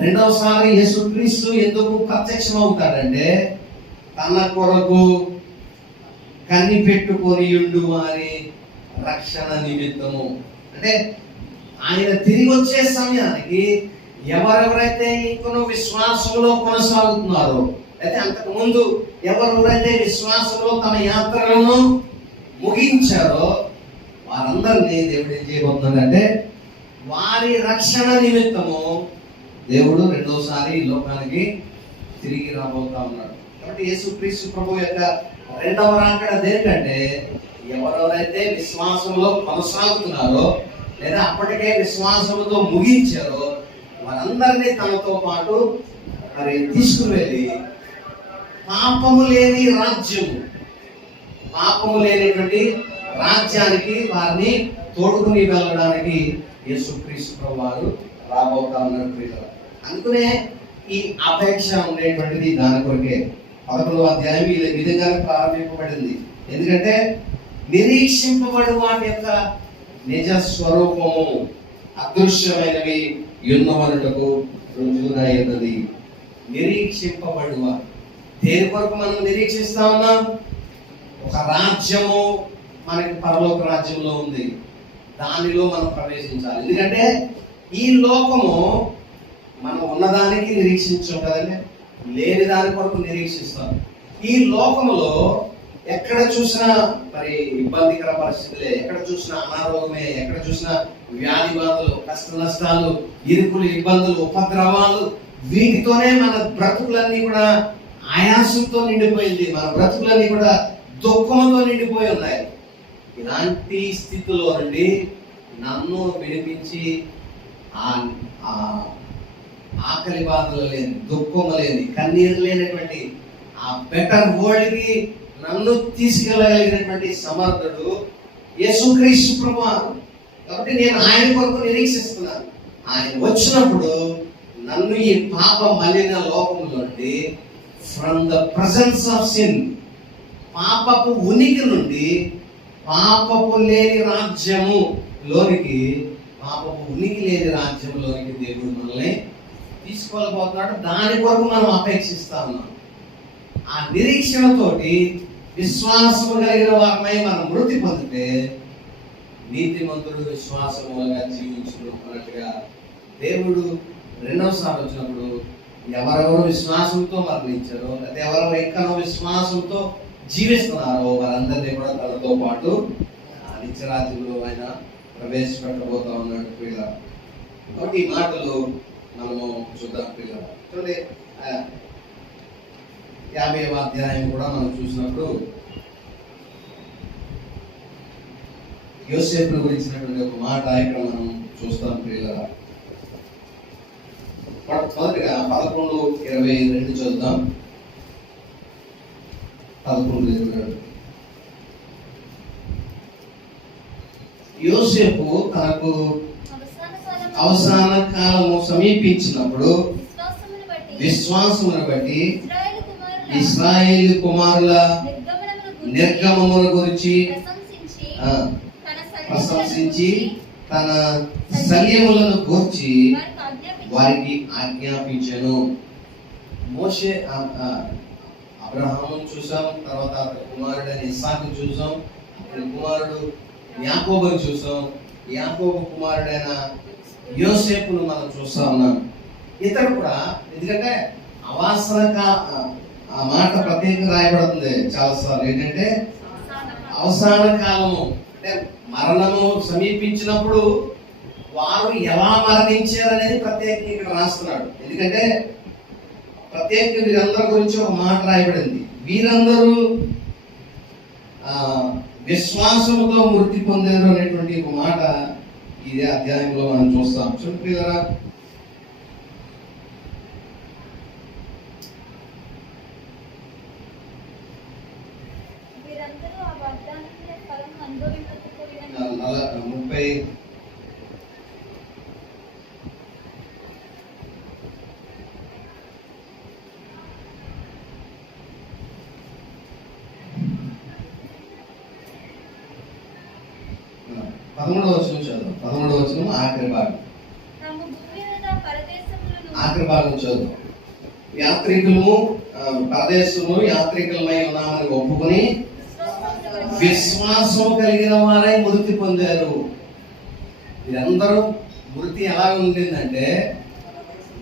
రెండవసారి యేసుక్రీస్తు ఎందుకు ప్రత్యక్షమవుతాడంటే తన కొరకు కనిపెట్టుకొని ఉండు వారి రక్షణ నిమిత్తము. అంటే ఆయన తిరిగి వచ్చే సమయానికి ఎవరెవరైతే ఇంకొన విశ్వాసంలో కొనసాగుతున్నారో, అయితే అంతకు ముందు ఎవరెవరైతే విశ్వాసంలో తమ యాత్రలను ముగించారో వారందరినీ దేవుడు ఏం చేయబోతున్నాడంటే వారి రక్షణ నిమిత్తము దేవుడు రెండోసారి లోకానికి తిరిగి రాబోతా ఉన్నాడు. కాబట్టి యేసుక్రీస్తు ప్రభు యొక్క 2వ రాకడ దేనికంటే ఎవరెవరైతే విశ్వాసంలో కొనసాగుతున్నారో లేదా అప్పటికే విశ్వాసంతో ముగించారో వారందరినీ తనతో పాటు మరి తీసుకుని వెళ్ళి పాపము లేని రాజ్యము, పాపము లేనిటువంటి రాజ్యానికి వారిని తోడుకుని వెళ్ళడానికి యేసుక్రీస్తు ప్రభు వారు రాబోతా ఉన్నారు ప్రియులారా. అందుకనే ఈ అపేక్ష ఉండేటువంటిది దాని కొరకే 11వ అధ్యాయం ఈ విధంగా ప్రారంభింపబడింది. ఎందుకంటే నిరీక్షింపబడు వాటి యొక్క నిజ స్వరూపము అదృశ్యమైనవి యున్నవనుటకు రుజువుగా ఉన్నది. నిరీక్షింపబడువ దేని కొరకు మనం నిరీక్షిస్తా ఉన్నాం? ఒక రాజ్యము మనకి పరలోక రాజ్యంలో ఉంది, దానిలో మనం ప్రవేశించాలి. ఎందుకంటే ఈ లోకము మనం ఉన్నదానికి నిరీక్షించాం కదండి, లేని దాని కొరకు నిరీక్షిస్తాం. ఈ లోకములో ఎక్కడ చూసినా మరి ఇబ్బందికర పరిస్థితులే, ఎక్కడ చూసినా అనారోగ్యమే, ఎక్కడ చూసినా వ్యాధి బాధలు, కష్ట నష్టాలు, ఇరుకులు, ఇబ్బందులు, ఉపద్రవాలు, వీటితోనే మన బ్రతుకులన్నీ కూడా ఆయాసంతో నిండిపోయింది. మన బ్రతుకులన్నీ కూడా దుఃఖంతో నిండిపోయి ఉన్నాయి. ఇలాంటి స్థితిలో నుండి నన్ను విడిపించి ఆకలి బాధలు లేని, దుఃఖము లేని, కన్నీరు లేనటువంటి ఆ బెటర్ వరల్డ్ కి నన్ను తీసుకెళ్ళగలిగినటువంటి సమర్థుడు యేసుక్రీస్తు ప్రభువారు. కాబట్టి నేను ఆయన కొరకు నిరీక్షిస్తున్నాను. ఆయన వచ్చినప్పుడు నన్ను ఈ పాప మలిన లోకంలో from the presence of sin, పాపపు ఉనికి నుండి పాపపు లేని రాజ్యము లోనికి, పాపపు ఉనికి లేని రాజ్యంలోనికి దేవుడు మనల్ని తీసుకోలేకపోతున్నాడు. దాని కొరకు మనం అపేక్షిస్తా ఉన్నాం. ఆ నిరీక్షణతోటి విశ్వాసము కలిగిన వారమై మనం మృతి పొందితే నీతిమంతుడు విశ్వాసం మూలంగా జీవించుడు అన్నట్టుగా దేవుడు రెండవసారి వచ్చినప్పుడు ఎవరెవరు విశ్వాసంతో మరణించారో లేదా ఎవరెవరు ఎక్కడో విశ్వాసంతో జీవిస్తున్నారో వారందరినీ కూడా తనతో పాటు నిత్యరాజ్యంలో ఆయన ప్రవేశపెట్టబోతా ఉన్నాడు పిల్లల. కాబట్టి ఈ మాటలు మనము చూద్దాం పిల్లల. చూడండి 50వ అధ్యాయం కూడా మనం చూసినప్పుడు యోసేపును గురించినటువంటి ఒక మాట ఇక్కడ మనం చూస్తాం పిల్లల. మొదటిగా 11:22 చూద్దాం. 11:22 యోసేపు తనకు అవసాన కాలము సమీపించినప్పుడు విశ్వాసమును బట్టి ఇశ్రాయేలు కుమారుల నిర్గమమును గురించి ప్రశంసించి తన శల్యములను గూర్చి వారికి ఆజ్ఞాపించెను. మోషే అబ్రహాము చూసాం, తర్వాత కుమారుడైన ఇస్సాకు చూసాం, కుమారుడు యాకోబుని చూసాం, యాకోబు కుమారుడైన యోసేపును మనం చూస్తా ఉన్నాం. ఇతడు కూడా, ఎందుకంటే ఆ మాట ప్రత్యేకంగా రాయబడుతుంది చాలాసార్లు. ఏంటంటే అవసాన కాలము, అంటే మరణము సమీపించినప్పుడు వారు ఎలా మరణించారు అనేది ప్రత్యేకంగా ఇక్కడ రాస్తున్నాడు. ఎందుకంటే ప్రత్యేకంగా వీరందరి గురించి ఒక మాట రాయబడింది. వీరందరూ విశ్వాసముతో మృతి పొందారు అనేటువంటి ఒక మాట ఇదే అధ్యాయంలో మనం చూస్తాం. చూడండి కదా, వీరందరూ ఆ వాగ్దానముల ఫలము అనుభవింపకపోయిన 30 11వ వచనం చదువు. 11వ వచనం ఆఖరి భాగం, తాము భూమి మీద పరదేశములను ఆఖరి భాగం చదువు. యాత్రికులము పరదేశము యాత్రికులమై ఉన్నామని ఒప్పుకొని విశ్వాసం కలిగిన వారై మృతి పొందారు. వీరందరూ మృతి ఎలా ఉండిందంటే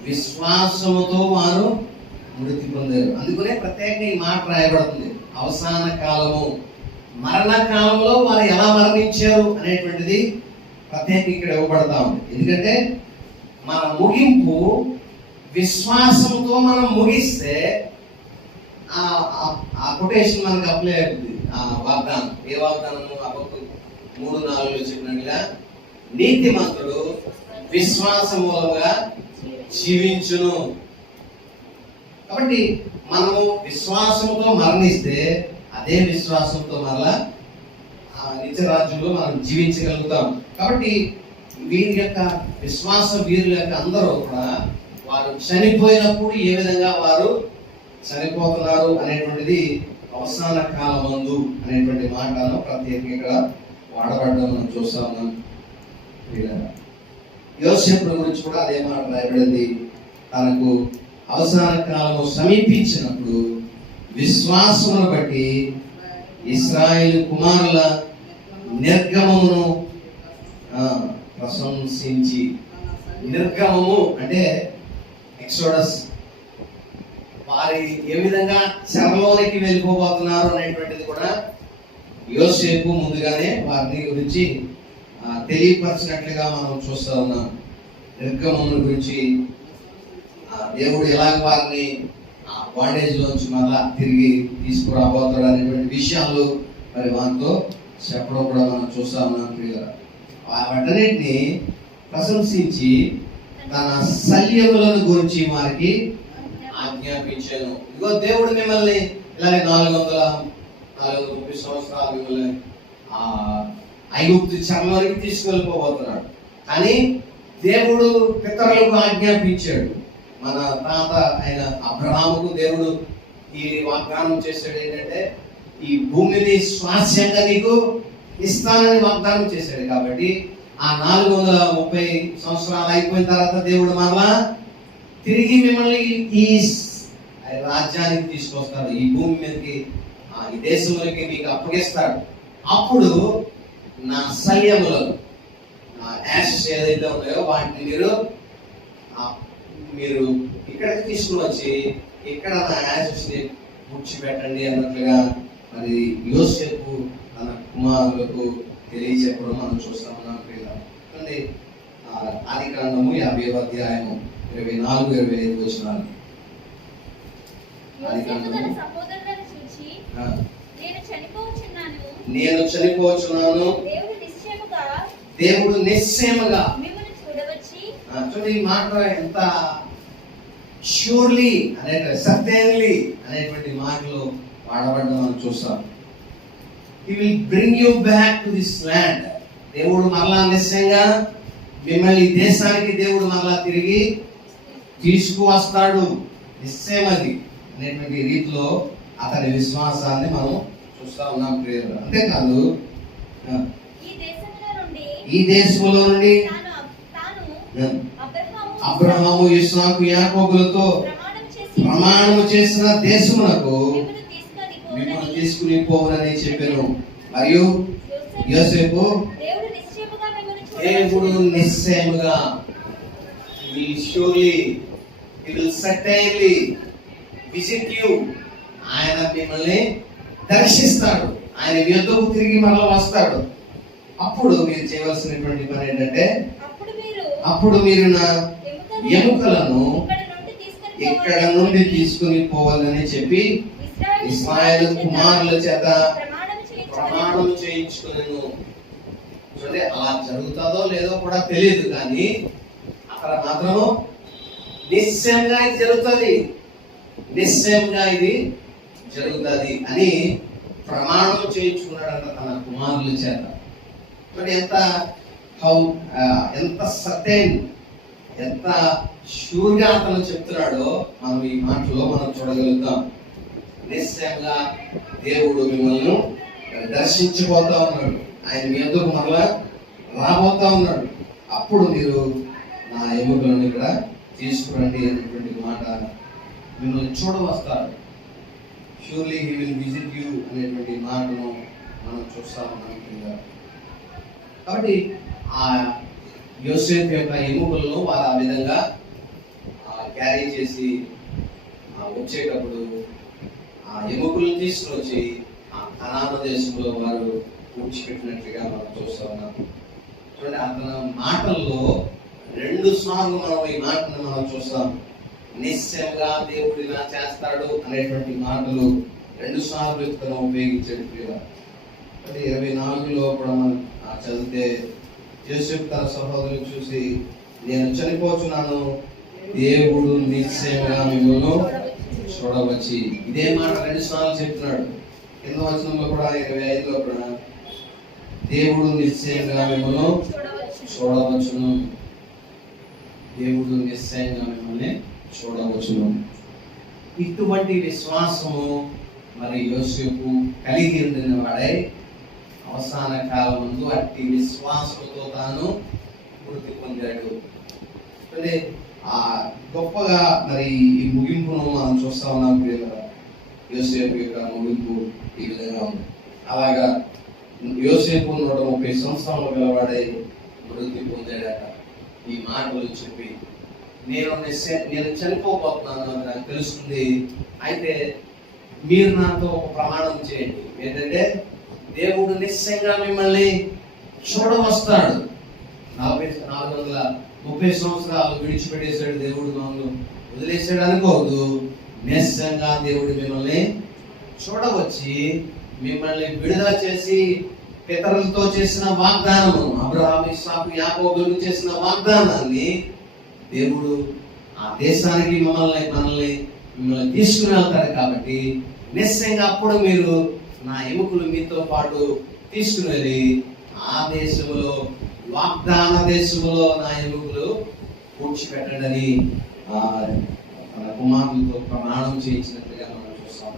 విశ్వాసముతో వారు మృతి పొందారు. అందుకనే ప్రత్యేకంగా ఈ మాట రాయబడుతుంది. అవసాన కాలము, మరణ కాలంలో వారు ఎలా మరణించారు అనేటువంటిది ప్రత్యేకంగా ఇక్కడ ఇవ్వబడతా ఉంది. ఎందుకంటే మన ముగింపు విశ్వాసంతో మనం ముగిస్తే ఆ కొటేషన్ మనకు అప్లై అవుతుంది. ఆ వాగ్దానం, ఏ వాగ్దానము? అబద్ధం 3:4 చెప్పినట్లుగా నీతిమంతుడు విశ్వాసమూలంగా జీవించును. కాబట్టి మనము విశ్వాసంతో మరణిస్తే అదే విశ్వాసంతో మరలా నిత్యరాజ్యంలో మనం జీవించగలుగుతాం. కాబట్టి వీరి యొక్క వీరుల యొక్క అందరూ కూడా వారు చనిపోయినప్పుడు ఏ విధంగా వారు చనిపోతున్నారు అనేటువంటిది అవసాన కాలమందు అనేటువంటి మాటను ప్రత్యేకంగా ఇక్కడ వాడబడ్డం మనం చూస్తా ఉన్నాం. యోసేపు గురించి కూడా అదే మాట రాయబడింది. తనకు అవసాన కాలము సమీపించినప్పుడు విశ్వాసమును బట్టి ఇశ్రాయేలు కుమారుల నిర్గమమును ప్రశంసించి, నిర్గమము అంటే ఎక్సోడస్, వారి ఏ విధంగా చెరలోనికి వెళ్ళిపోబోతున్నారు అనేటువంటిది కూడా యోసేపు ముందుగానే వారిని గురించి తెలియపరిచినట్లుగా మనం చూస్తూ ఉన్నాం. నిర్గమమును గురించి దేవుడు ఎలాగ వారిని బాండేజ్ లోంచి మళ్ళా తిరిగి తీసుకురాబోతాడు అనేటువంటి విషయాలు మరి వారితో చెప్పడం కూడా మనం చూస్తా ఉన్నాం. వాటన్నిటిని ప్రశంసించి తన శల్యములను గురించి వారికి ఆజ్ఞాపించాను. ఇదిగో దేవుడు మిమ్మల్ని ఇలాగే 430 సంవత్సరాలు మిమ్మల్ని ఐగుప్తు చెరలోనికి తీసుకెళ్ళిపోబోతున్నాడు. కానీ దేవుడు పితరులకు ఆజ్ఞాపించాడు. మన తాత అయిన అబ్రహాముకు దేవుడు ఈ వాగ్దానం చేశాడు. ఏంటంటే ఈ భూమిని స్వాస్యంగా నీకు ఇస్తానని వాగ్దానం చేశాడు. కాబట్టి ఆ 430 సంవత్సరాలు అయిపోయిన తర్వాత దేవుడు మరలా తిరిగి మిమ్మల్ని ఈ రాజ్యానికి తీసుకొస్తాడు. ఈ భూమి మీదకి, ఈ దేశంలోకి మీకు అప్పగిస్తాడు. అప్పుడు నా శల్యములను, నా యాషెస్ ఏదైతే ఉన్నాయో వాటిని మీరు ఇక్కడికి తీసుకుని వచ్చి ఇక్కడ నా యాషెస్ ని పూడ్చిపెట్టండి అన్నట్లుగా మరి యోసేపు తన కుమారులకు తెలియజెప్పడం మనం చూస్తా ఉన్నాం. ఆదికాండము 50వ అధ్యాయము 24-25 వచనాలు. నేను చనిపోచున్నాను, దేవుడు నిశ్చయముగా చూడండి. ఈ మాట ఎంత ష్యూర్లీ సర్టెన్లీ అనేటువంటి మాటలు వాడబడ్డం మనం చూస్తాం. He will bring you back to this land. దేవుడు మరలా నిశ్చయంగా మిమ్మల్ని దేశానికి దేవుడు మరలా తిరిగి తీసుకువస్తాడు, నిశ్చయం అది అనేటువంటి రీతిలో అతని విశ్వాసాన్ని మనం చూస్తా ఉన్నాం. అంతేకాదు ఈ దేశంలో నుండి అబ్రహాము, ఇస్సాకు, యాకోబులతో ప్రమాణము చేసిన దేశమునకు మిమ్మల్ని తీసుకుని పోవునని చెప్పాను. మరియు యోసేపు దేవుడు నిశ్చయముగా certainly visit you. ఆయన మిమ్మల్ని దర్శిస్తాడు. ఆయన యుద్ధకు తిరిగి మరలా వస్తాడు. అప్పుడు మీరు చేయవలసినటువంటి పని ఏంటంటే, అప్పుడు మీరు నా ఎముకలను ఇక్కడ నుండి తీసుకుని పోవాలని చెప్పి ఇశ్రాయేలు కుమారుల చేత ప్రమాణం చేయించుకునేను. చూడండి, అలా జరుగుతుందో లేదో కూడా తెలియదు, కానీ అక్కడ మాత్రం నిశ్చయంగా ఇది జరుగుతుంది, నిశ్చయంగా ఇది జరుగుతుంది అని ప్రమాణం చేయించుకున్నాడంట తన కుమారుల చేత. మరి ఎంత సర్టైన్, ఎంత షూర్గా అతను చెప్తున్నాడో మనం ఈ మాటలో మనం చూడగలుగుతాం. నిశ్చయంగా దేవుడు మిమ్మల్ని దర్శించిపోతా ఉన్నాడు, ఆయన మీ ఎదురు మరలా రాబోతా ఉన్నాడు. అప్పుడు మీరు నా ఎముకలను ఇక్కడ తీసుకురండి అనేటువంటి మాట మిమ్మల్ని చూడవస్తాడు. Surely he will visit you అనేటువంటి మాటను మనం చూస్తా ఉన్నాం కింద. కాబట్టి ఆ యోసేపు యొక్క ఎముకలను వారు ఆ విధంగా క్యారీ చేసి వచ్చేటప్పుడు ఆ ఎముకలను తీసుకుని వచ్చి ఆ కనాను దేశంలో వారు పూడ్చిపెట్టినట్లుగా మనం చూస్తా ఉన్నాం. చూడండి, అతని మాటల్లో 2 సార్లు మనం ఈ మాటను మనం చూస్తాం. నిశ్చయంగా దేవుడు ఇలా చేస్తాడు అనేటువంటి మాటలు 2 సార్లు ఇతను ఉపయోగించేట్టుగా. 24లో కూడా మనం చదివితే, యోసేపు తన సహోదరుని చూసి, నేను చనిపోతున్నాను, దేవుడు నిశ్చయంగా మిమ్మల్ని చూడవచ్చి. ఇదే మాట 2 సార్లు చెప్తున్నాడు. కింద వచనంలో కూడా 25లో కూడా దేవుడు నిశ్చయంగా మిమ్మల్ని చూడవచ్చును, దేవుడు నిశ్చయంగా మిమ్మల్ని చూడవచ్చును. ఇటువంటి విశ్వాసము మరి యోసేపు కలిగి ఉండిన వాడే అవసాన కాలం ముందు అట్టి విశ్వాసంతో తాను మృతి పొందాడు. అంటే ఆ గొప్పగా మరి ఈ ముగింపును మనం చూస్తా ఉన్నాం. యోసేపు యొక్క ముగింపు ఈ విధంగా ఉంది. అలాగా యోసేపు 130 సంవత్సరాలు గలవాడై మృతి పొందాడట. ఈ మాటలు చెప్పి, నేను చనిపోబోతున్నాను అని నాకు తెలుస్తుంది, అయితే మీరు నాతో ఒక ప్రమాణం చేయండి. ఏంటంటే, దేవుడు నిశ్చయంగా మిమ్మల్ని చూడవస్తాడు. 430 సంవత్సరాలు విడిచిపెట్టేశాడు దేవుడు, మమ్మల్ని వదిలేసాడు అనుకోవద్దు. నిశ్చయంగా దేవుడు మిమ్మల్ని చూడవచ్చి మిమ్మల్ని విడుదల చేసి పితరులతో చేసిన వాగ్దానము, అబ్రహాము, ఇస్సాకు, యాకోబులకు చేసిన వాగ్దానాన్ని దేవుడు ఆ దేశానికి మిమ్మల్ని తీసుకుని వెళ్తాడు. కాబట్టి నిశ్చయంగా అప్పుడు మీరు నా ఎముకలు మీతో పాటు తీసుకుని వెళ్ళి ఆ దేశంలో, వాగ్దాన దేశంలో నా ఎముకలు పూడ్చిపెట్టడని తన కుమారులతో ప్రమాణం చేయించినట్లుగా మనం చూస్తాం.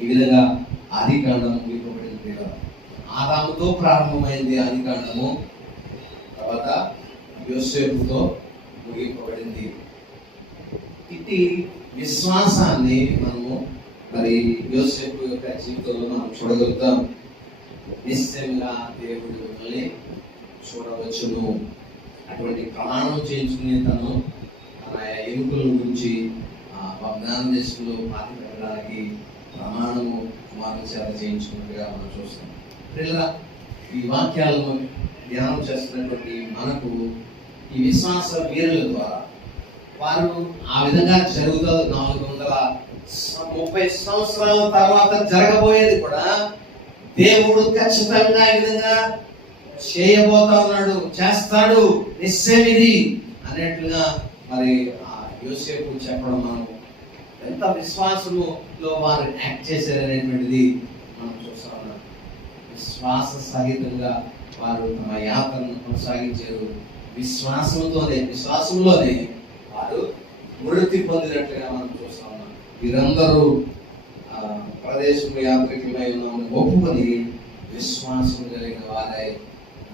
ఈ విధంగా ఆదికాండం ముగిపోబడింది. ఆదాముతో ప్రారంభమైంది ఆదికాండము, తర్వాత యోసేపుతో ముగిపోబడింది. ఇట్టి విశ్వాసాన్ని మనము మరి యోసేపు యొక్క జీవితంలో మనం చూడగలుగుతాం. నిశ్చయంగా దేవుడు మిమ్మల్ని చూడవచ్చును. అటువంటి ప్రమాణం చేయించుకునే తన ఎముకల గురించి వాగ్దాన దేశంలో పాతి పెట్టడానికి ప్రమాణము కుమారుల చేత చేయించుకున్నట్టుగా మనం చూస్తాం. ఈ వాక్యాలను ధ్యానం చేస్తున్నటువంటి మనకు ఈ విశ్వాస వీరుల ద్వారా వారు ఆ విధంగా జరుగుతుంది. 430 సంవత్సరాల తర్వాత జరగబోయేది కూడా దేవుడు ఖచ్చితంగా ఈ విధంగా చేయబోతా ఉన్నాడు, చేస్తాడు, నిశ్చయం ఇది అన్నట్లుగా మరి ఆ యోసేపు చెప్పడం మనం ఎంత విశ్వాసములో వారు యాక్ట్ చేశారనేటువంటిది మనం చూస్తా ఉన్నాం. విశ్వాసంగా వారు తమ యాత్రను కొనసాగించారు. విశ్వాసంలోనే వారు మృతి పొందినట్లుగా మనం చూస్తా ఉన్నాం. వీరందరూ ప్రదేశం యాత్రికులై ఉన్నామని ఒప్పుకొని విశ్వాసం కలిగిన వారై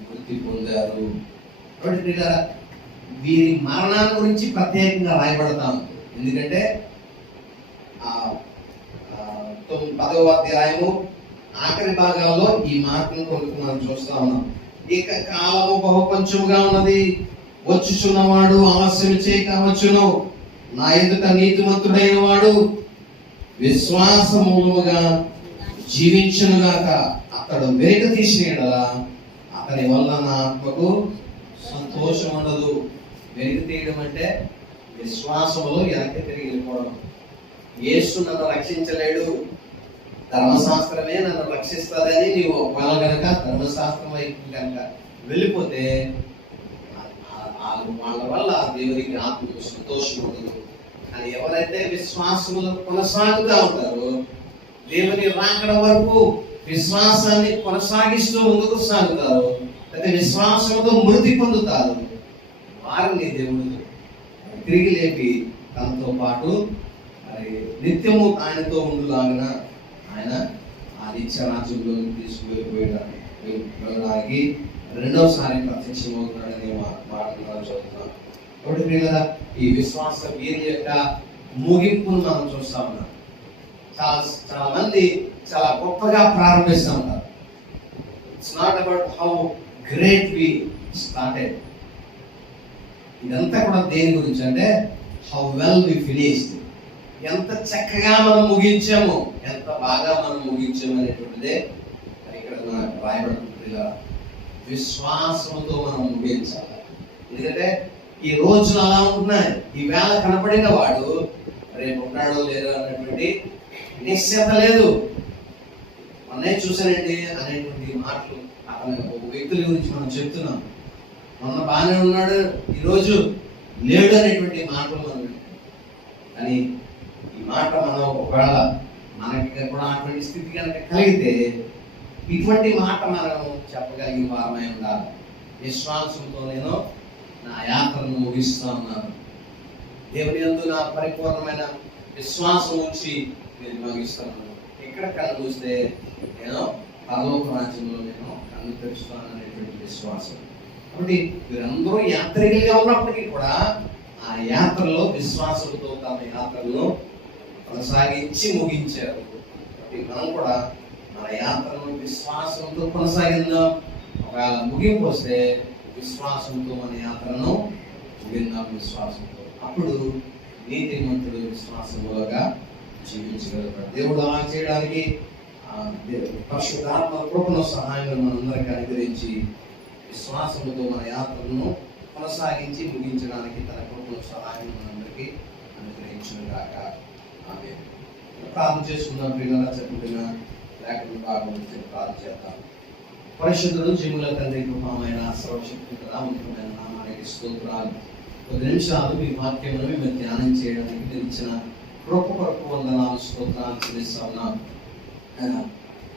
మృతి పొందారు. కాబట్టి వీరి మరణాన్ని గురించి ప్రత్యేకంగా రాయబడతాం. ఎందుకంటే 10వ అధ్యాయము ఆఖరి భాగాల్లో ఈ మాటను కొరకు మనం చూస్తా ఉన్నాం. ఇక కాలము బహు కొంచెముగా ఉన్నది, వచ్చుచున్నవాడు ఆలస్యం చేయకవచ్చును. నా ఎదుట నీతిమంతుడైన వాడు విశ్వాసమూలముగా జీవించునుగాక. అతడు వెనుక తీసిన యెడల అతని వల్ల నా ఆత్మకు సంతోషం ఉండదు. వెనుక తీయడం అంటే విశ్వాసములో వెనక్కి తిరిగి వెళ్ళిపోవడం. యేసు నన్ను రక్షించలేడు, ధర్మశాస్త్రమే నన్ను రక్షిస్తుందని నీవు ఒకవేళ కనుక ధర్మశాస్త్రం వైపు కనుక వెళ్ళిపోతే వాళ్ళ వల్ల దేవునికి ఆత్మకు సంతోషం ఉండదు. కానీ ఎవరైతే విశ్వాసములో కొనసాగుతూ ఉంటారో, దేవుని రాకడ వరకు విశ్వాసాన్ని కొనసాగిస్తూ ముందుకు సాగుతారు, అయితే విశ్వాసంతో మృతి పొందుతారు, వారిని దేవుడు తిరిగి లేపి తనతో పాటు మరి నిత్యము ఆయనతో ఉండులాగిన ఆయన ఆ నిత్య రాజ్యంలో తీసుకువెళ్ళడానికి రెండవసారి ప్రత్యక్షమవుతున్నాడని మాట్లాడుతున్నాను, చదువుతున్నాం. కాబట్టి కదా ఈ విశ్వాస వీరి యొక్క ముగింపును మనం చూస్తా ఉన్నాం. చాలా మంది చాలా గొప్పగా ప్రారంభిస్తూ ఉంటారు. It's not about how great we started. ఇదంతా కూడా దేని గురించి అంటే హౌ వెల్ వి ఫినిష్డ్, ఎంత చక్కగా మనం ముగించాము, ఎంత బాగా మనం ముగించాము అనేటువంటిదే ఇక్కడ రాయబడుతుంది. విశ్వాసంతో మనం ముగించాలి. ఎందుకంటే ఈ రోజులు అలా ఉంటున్నాయి. ఈ వేళ కనపడిన వాడు రేపు ఉంటాడో లేదో అన్నటువంటి నిశ్చయత లేదు. మొన్నే చూసానండి అనేటువంటి మాటలు అతని ఒక వ్యక్తుల గురించి మనం చెప్తున్నాం. మొన్న బాగానే ఉన్నాడు, ఈరోజు లేడు అనేటువంటి మాటలు మనం. కానీ ఈ మాట మనం ఒకవేళ మనకి కూడా అటువంటి స్థితి కనుక కలిగితే ఇటువంటి మాట మనం చెప్పగలిగిన వారమై ఉండాలి. విశ్వాసంతో నేను నా యాత్రను ముగిస్తా ఉన్నాను, దేవుని యందు నా పరిపూర్ణమైన విశ్వాసం ఉంచి నేను ముగిస్తాను. ఎక్కడ కళ్ళు చూస్తే నేను పరలోక రాజ్యంలో నేను కళ్ళు తెరుస్తాను అనేటువంటి విశ్వాసం. కాబట్టి వీరందరూ యాత్రికులుగా ఉన్నప్పటికీ కూడా ఆ యాత్రలో విశ్వాసంతో తమ యాత్రలను కొనసాగించి ముగించారు. కాబట్టి మనం కూడా మన యాత్రను విశ్వాసంతో కొనసాగిందాం. ఒకవేళ ముగింపు వస్తే విశ్వాసంతో మన యాత్రను ముగిందాం. విశ్వాసంతో అప్పుడు నీతిమంతుడు విశ్వాసముగా జీవించగలుగుతాడు. దేవుడు అలా చేయడానికి పరిశుద్ధాత్మ కృపను సహాయం మనందరికీ అనుగ్రహించి విశ్వాసముతో మన యాత్రను కొనసాగించి ముగించడానికి తన కృపను సహాయం మనందరికీ అనుగ్రహించుగాక. ఆమె ప్రార్థన చేసుకుందాం. ప్రియులారా, చెప్పుకున్న లేఖను భాగం ప్రార్థన చేద్దాం. పరిశుద్ధుడు జీవుల తండ్రి కృపమైన సర్వశక్తిగా ఉన్నతమైన నామానికి స్తోత్రాలు. కొద్ది నిమిషాలు మీ వాక్యమును మేము ధ్యానం చేయడానికి మీరు ఇచ్చిన కృప కొరకు వందనాలు స్తోత్రాలు చెల్లిస్తా ఉన్నాం.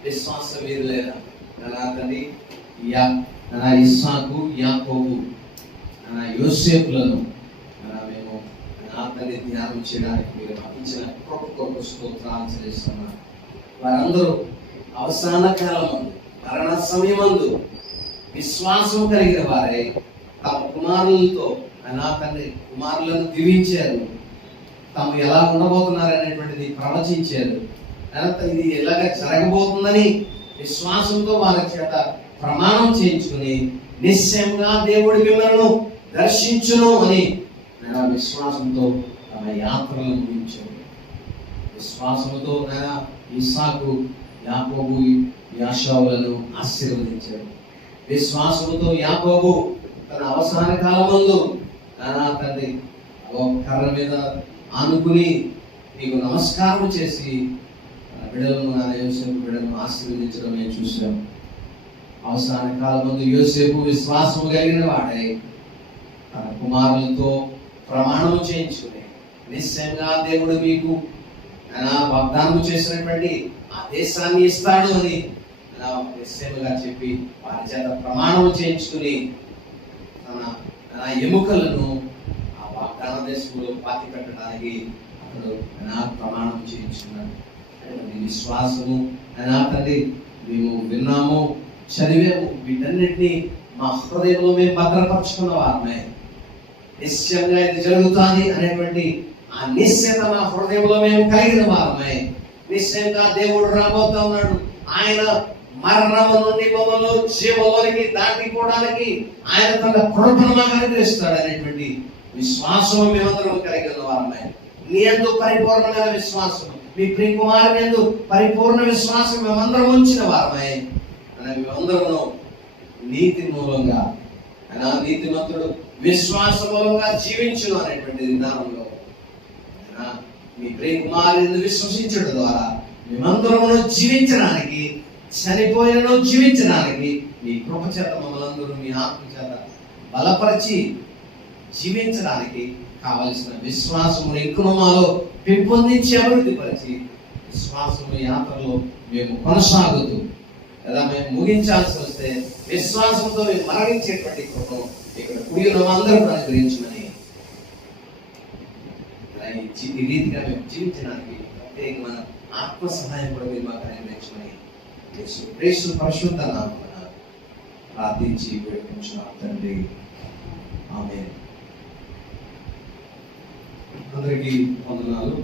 విశ్వాస మీరు లేదా తండ్రి ఇస్సాకు, యాకోబు, యోసేపులను మేము తండ్రి ధ్యానం చేయడానికి మీరు ఇచ్చిన కృప కొరకు స్తోత్రాలు చెల్లిస్తున్నాం. వారందరూ అవసాన కాలం మరణ సమయమందు విశ్వాసం కలిగిన వారే తమ కుమారులతో తండ్రి కుమారులను దీవించారు. తాము ఎలా ఉండబోతున్నారు అనేటువంటిది ప్రవచించారు. ఇది ఎలాగ జరగబోతుందని విశ్వాసంతో వారి చేత ప్రమాణం చేయించుకుని నిశ్చయంగా దేవుడి మిమ్మల్ని దర్శించును అని విశ్వాసంతో తమ యాత్రలను ముగించారు. విశ్వాసంతో ఇస్సాకు, యాకోబు, యాషావులను ఆశీర్వదించారు. విశ్వాసంతో యాకోబు తన అవసాన కాలమందు తండ్రి కర్ర మీద ఆనుకుని నీకు నమస్కారం చేసి బిడ్డలను యోసేపు బిడ్డలను ఆశీర్వదించడం మేము చూసాం. అవసాన కాలమందు యోసేపు విశ్వాసము కలిగిన వాడై తన కుమారులతో ప్రమాణము చేయించుకుని నిశ్చయంగా దేవుడు మీకు వాగ్దానం చేసినటువంటి ఆ దేశాన్ని ఇస్తాడు అని నిశ్చయముగా చెప్పి వారి చేత ప్రమాణం చేయించుకుని తన ఎముకలను ఆ వాగ్దాన దేశంలో పాతి పెట్టడానికి అతడు ప్రమాణం చేయించుకున్నాడు. విశ్వాసము తండ్రి మేము విన్నాము, చదివాము, వీటన్నిటినీ మా హృదయంలో మేము భద్రపరచుకున్న వారమే. నిశ్చయంగా ఇది జరుగుతుంది అనేటువంటి ఆ నిశ్చయత మా హృదయంలో మేము కలిగిన వారమే. నిశ్చయంగా దేవుడు రాబోతా ఉన్నాడు, ఆయన మరణము నుండి మమ్మల్ని జీవంలోనికి దాటిపోవడానికి ఆయన తన కృపను మాకు అనుగ్రహిస్తాడు అనేటువంటి విశ్వాసము మేమందరం కలిగి ఉన్నవారమే. నీ యందు పరిపూర్ణమైన విశ్వాసం, మీ ప్రియ కుమారుని యందు పరిపూర్ణ విశ్వాసం మేమందరం ఉంచిన వారమే. మేమందరము నీతి మూలంగా నీతిమంతుడు విశ్వాస మూలంగా జీవించును అనేటువంటి విధానంలో మీ ప్రియ కుమారుని విశ్వసించడం ద్వారా మేమందరము జీవించడానికి, చనిపోయినను జీవించడానికి మీ కృప చేత మమ్మల్ని అందరూ మీ ఆత్మ చేత బలపరిచి జీవించడానికి కావలసిన విశ్వాసము ఇంకను మాలో పెంపొందించి అభివృద్ధి పరిచి విశ్వాసము యాత్రలో మేము కొనసాగుతూ లేదా మేము ముగించాల్సి వస్తే విశ్వాసంతో మేము మరణించేటువంటి కృపను ఇక్కడ కూడిన అందరూ అనుగ్రహించమని, ఈ రీతిగా మేము జీవించడానికి ప్రత్యేకమైన ఆత్మ సహాయం కూడా మీరు మాకు అనుగ్రహించమని యేసు పరిశుద్ధ నామమున ప్రార్థించి వేడుకుంటున్నాం తండ్రి. ఆమేన్. అందరికీ వందనాలు.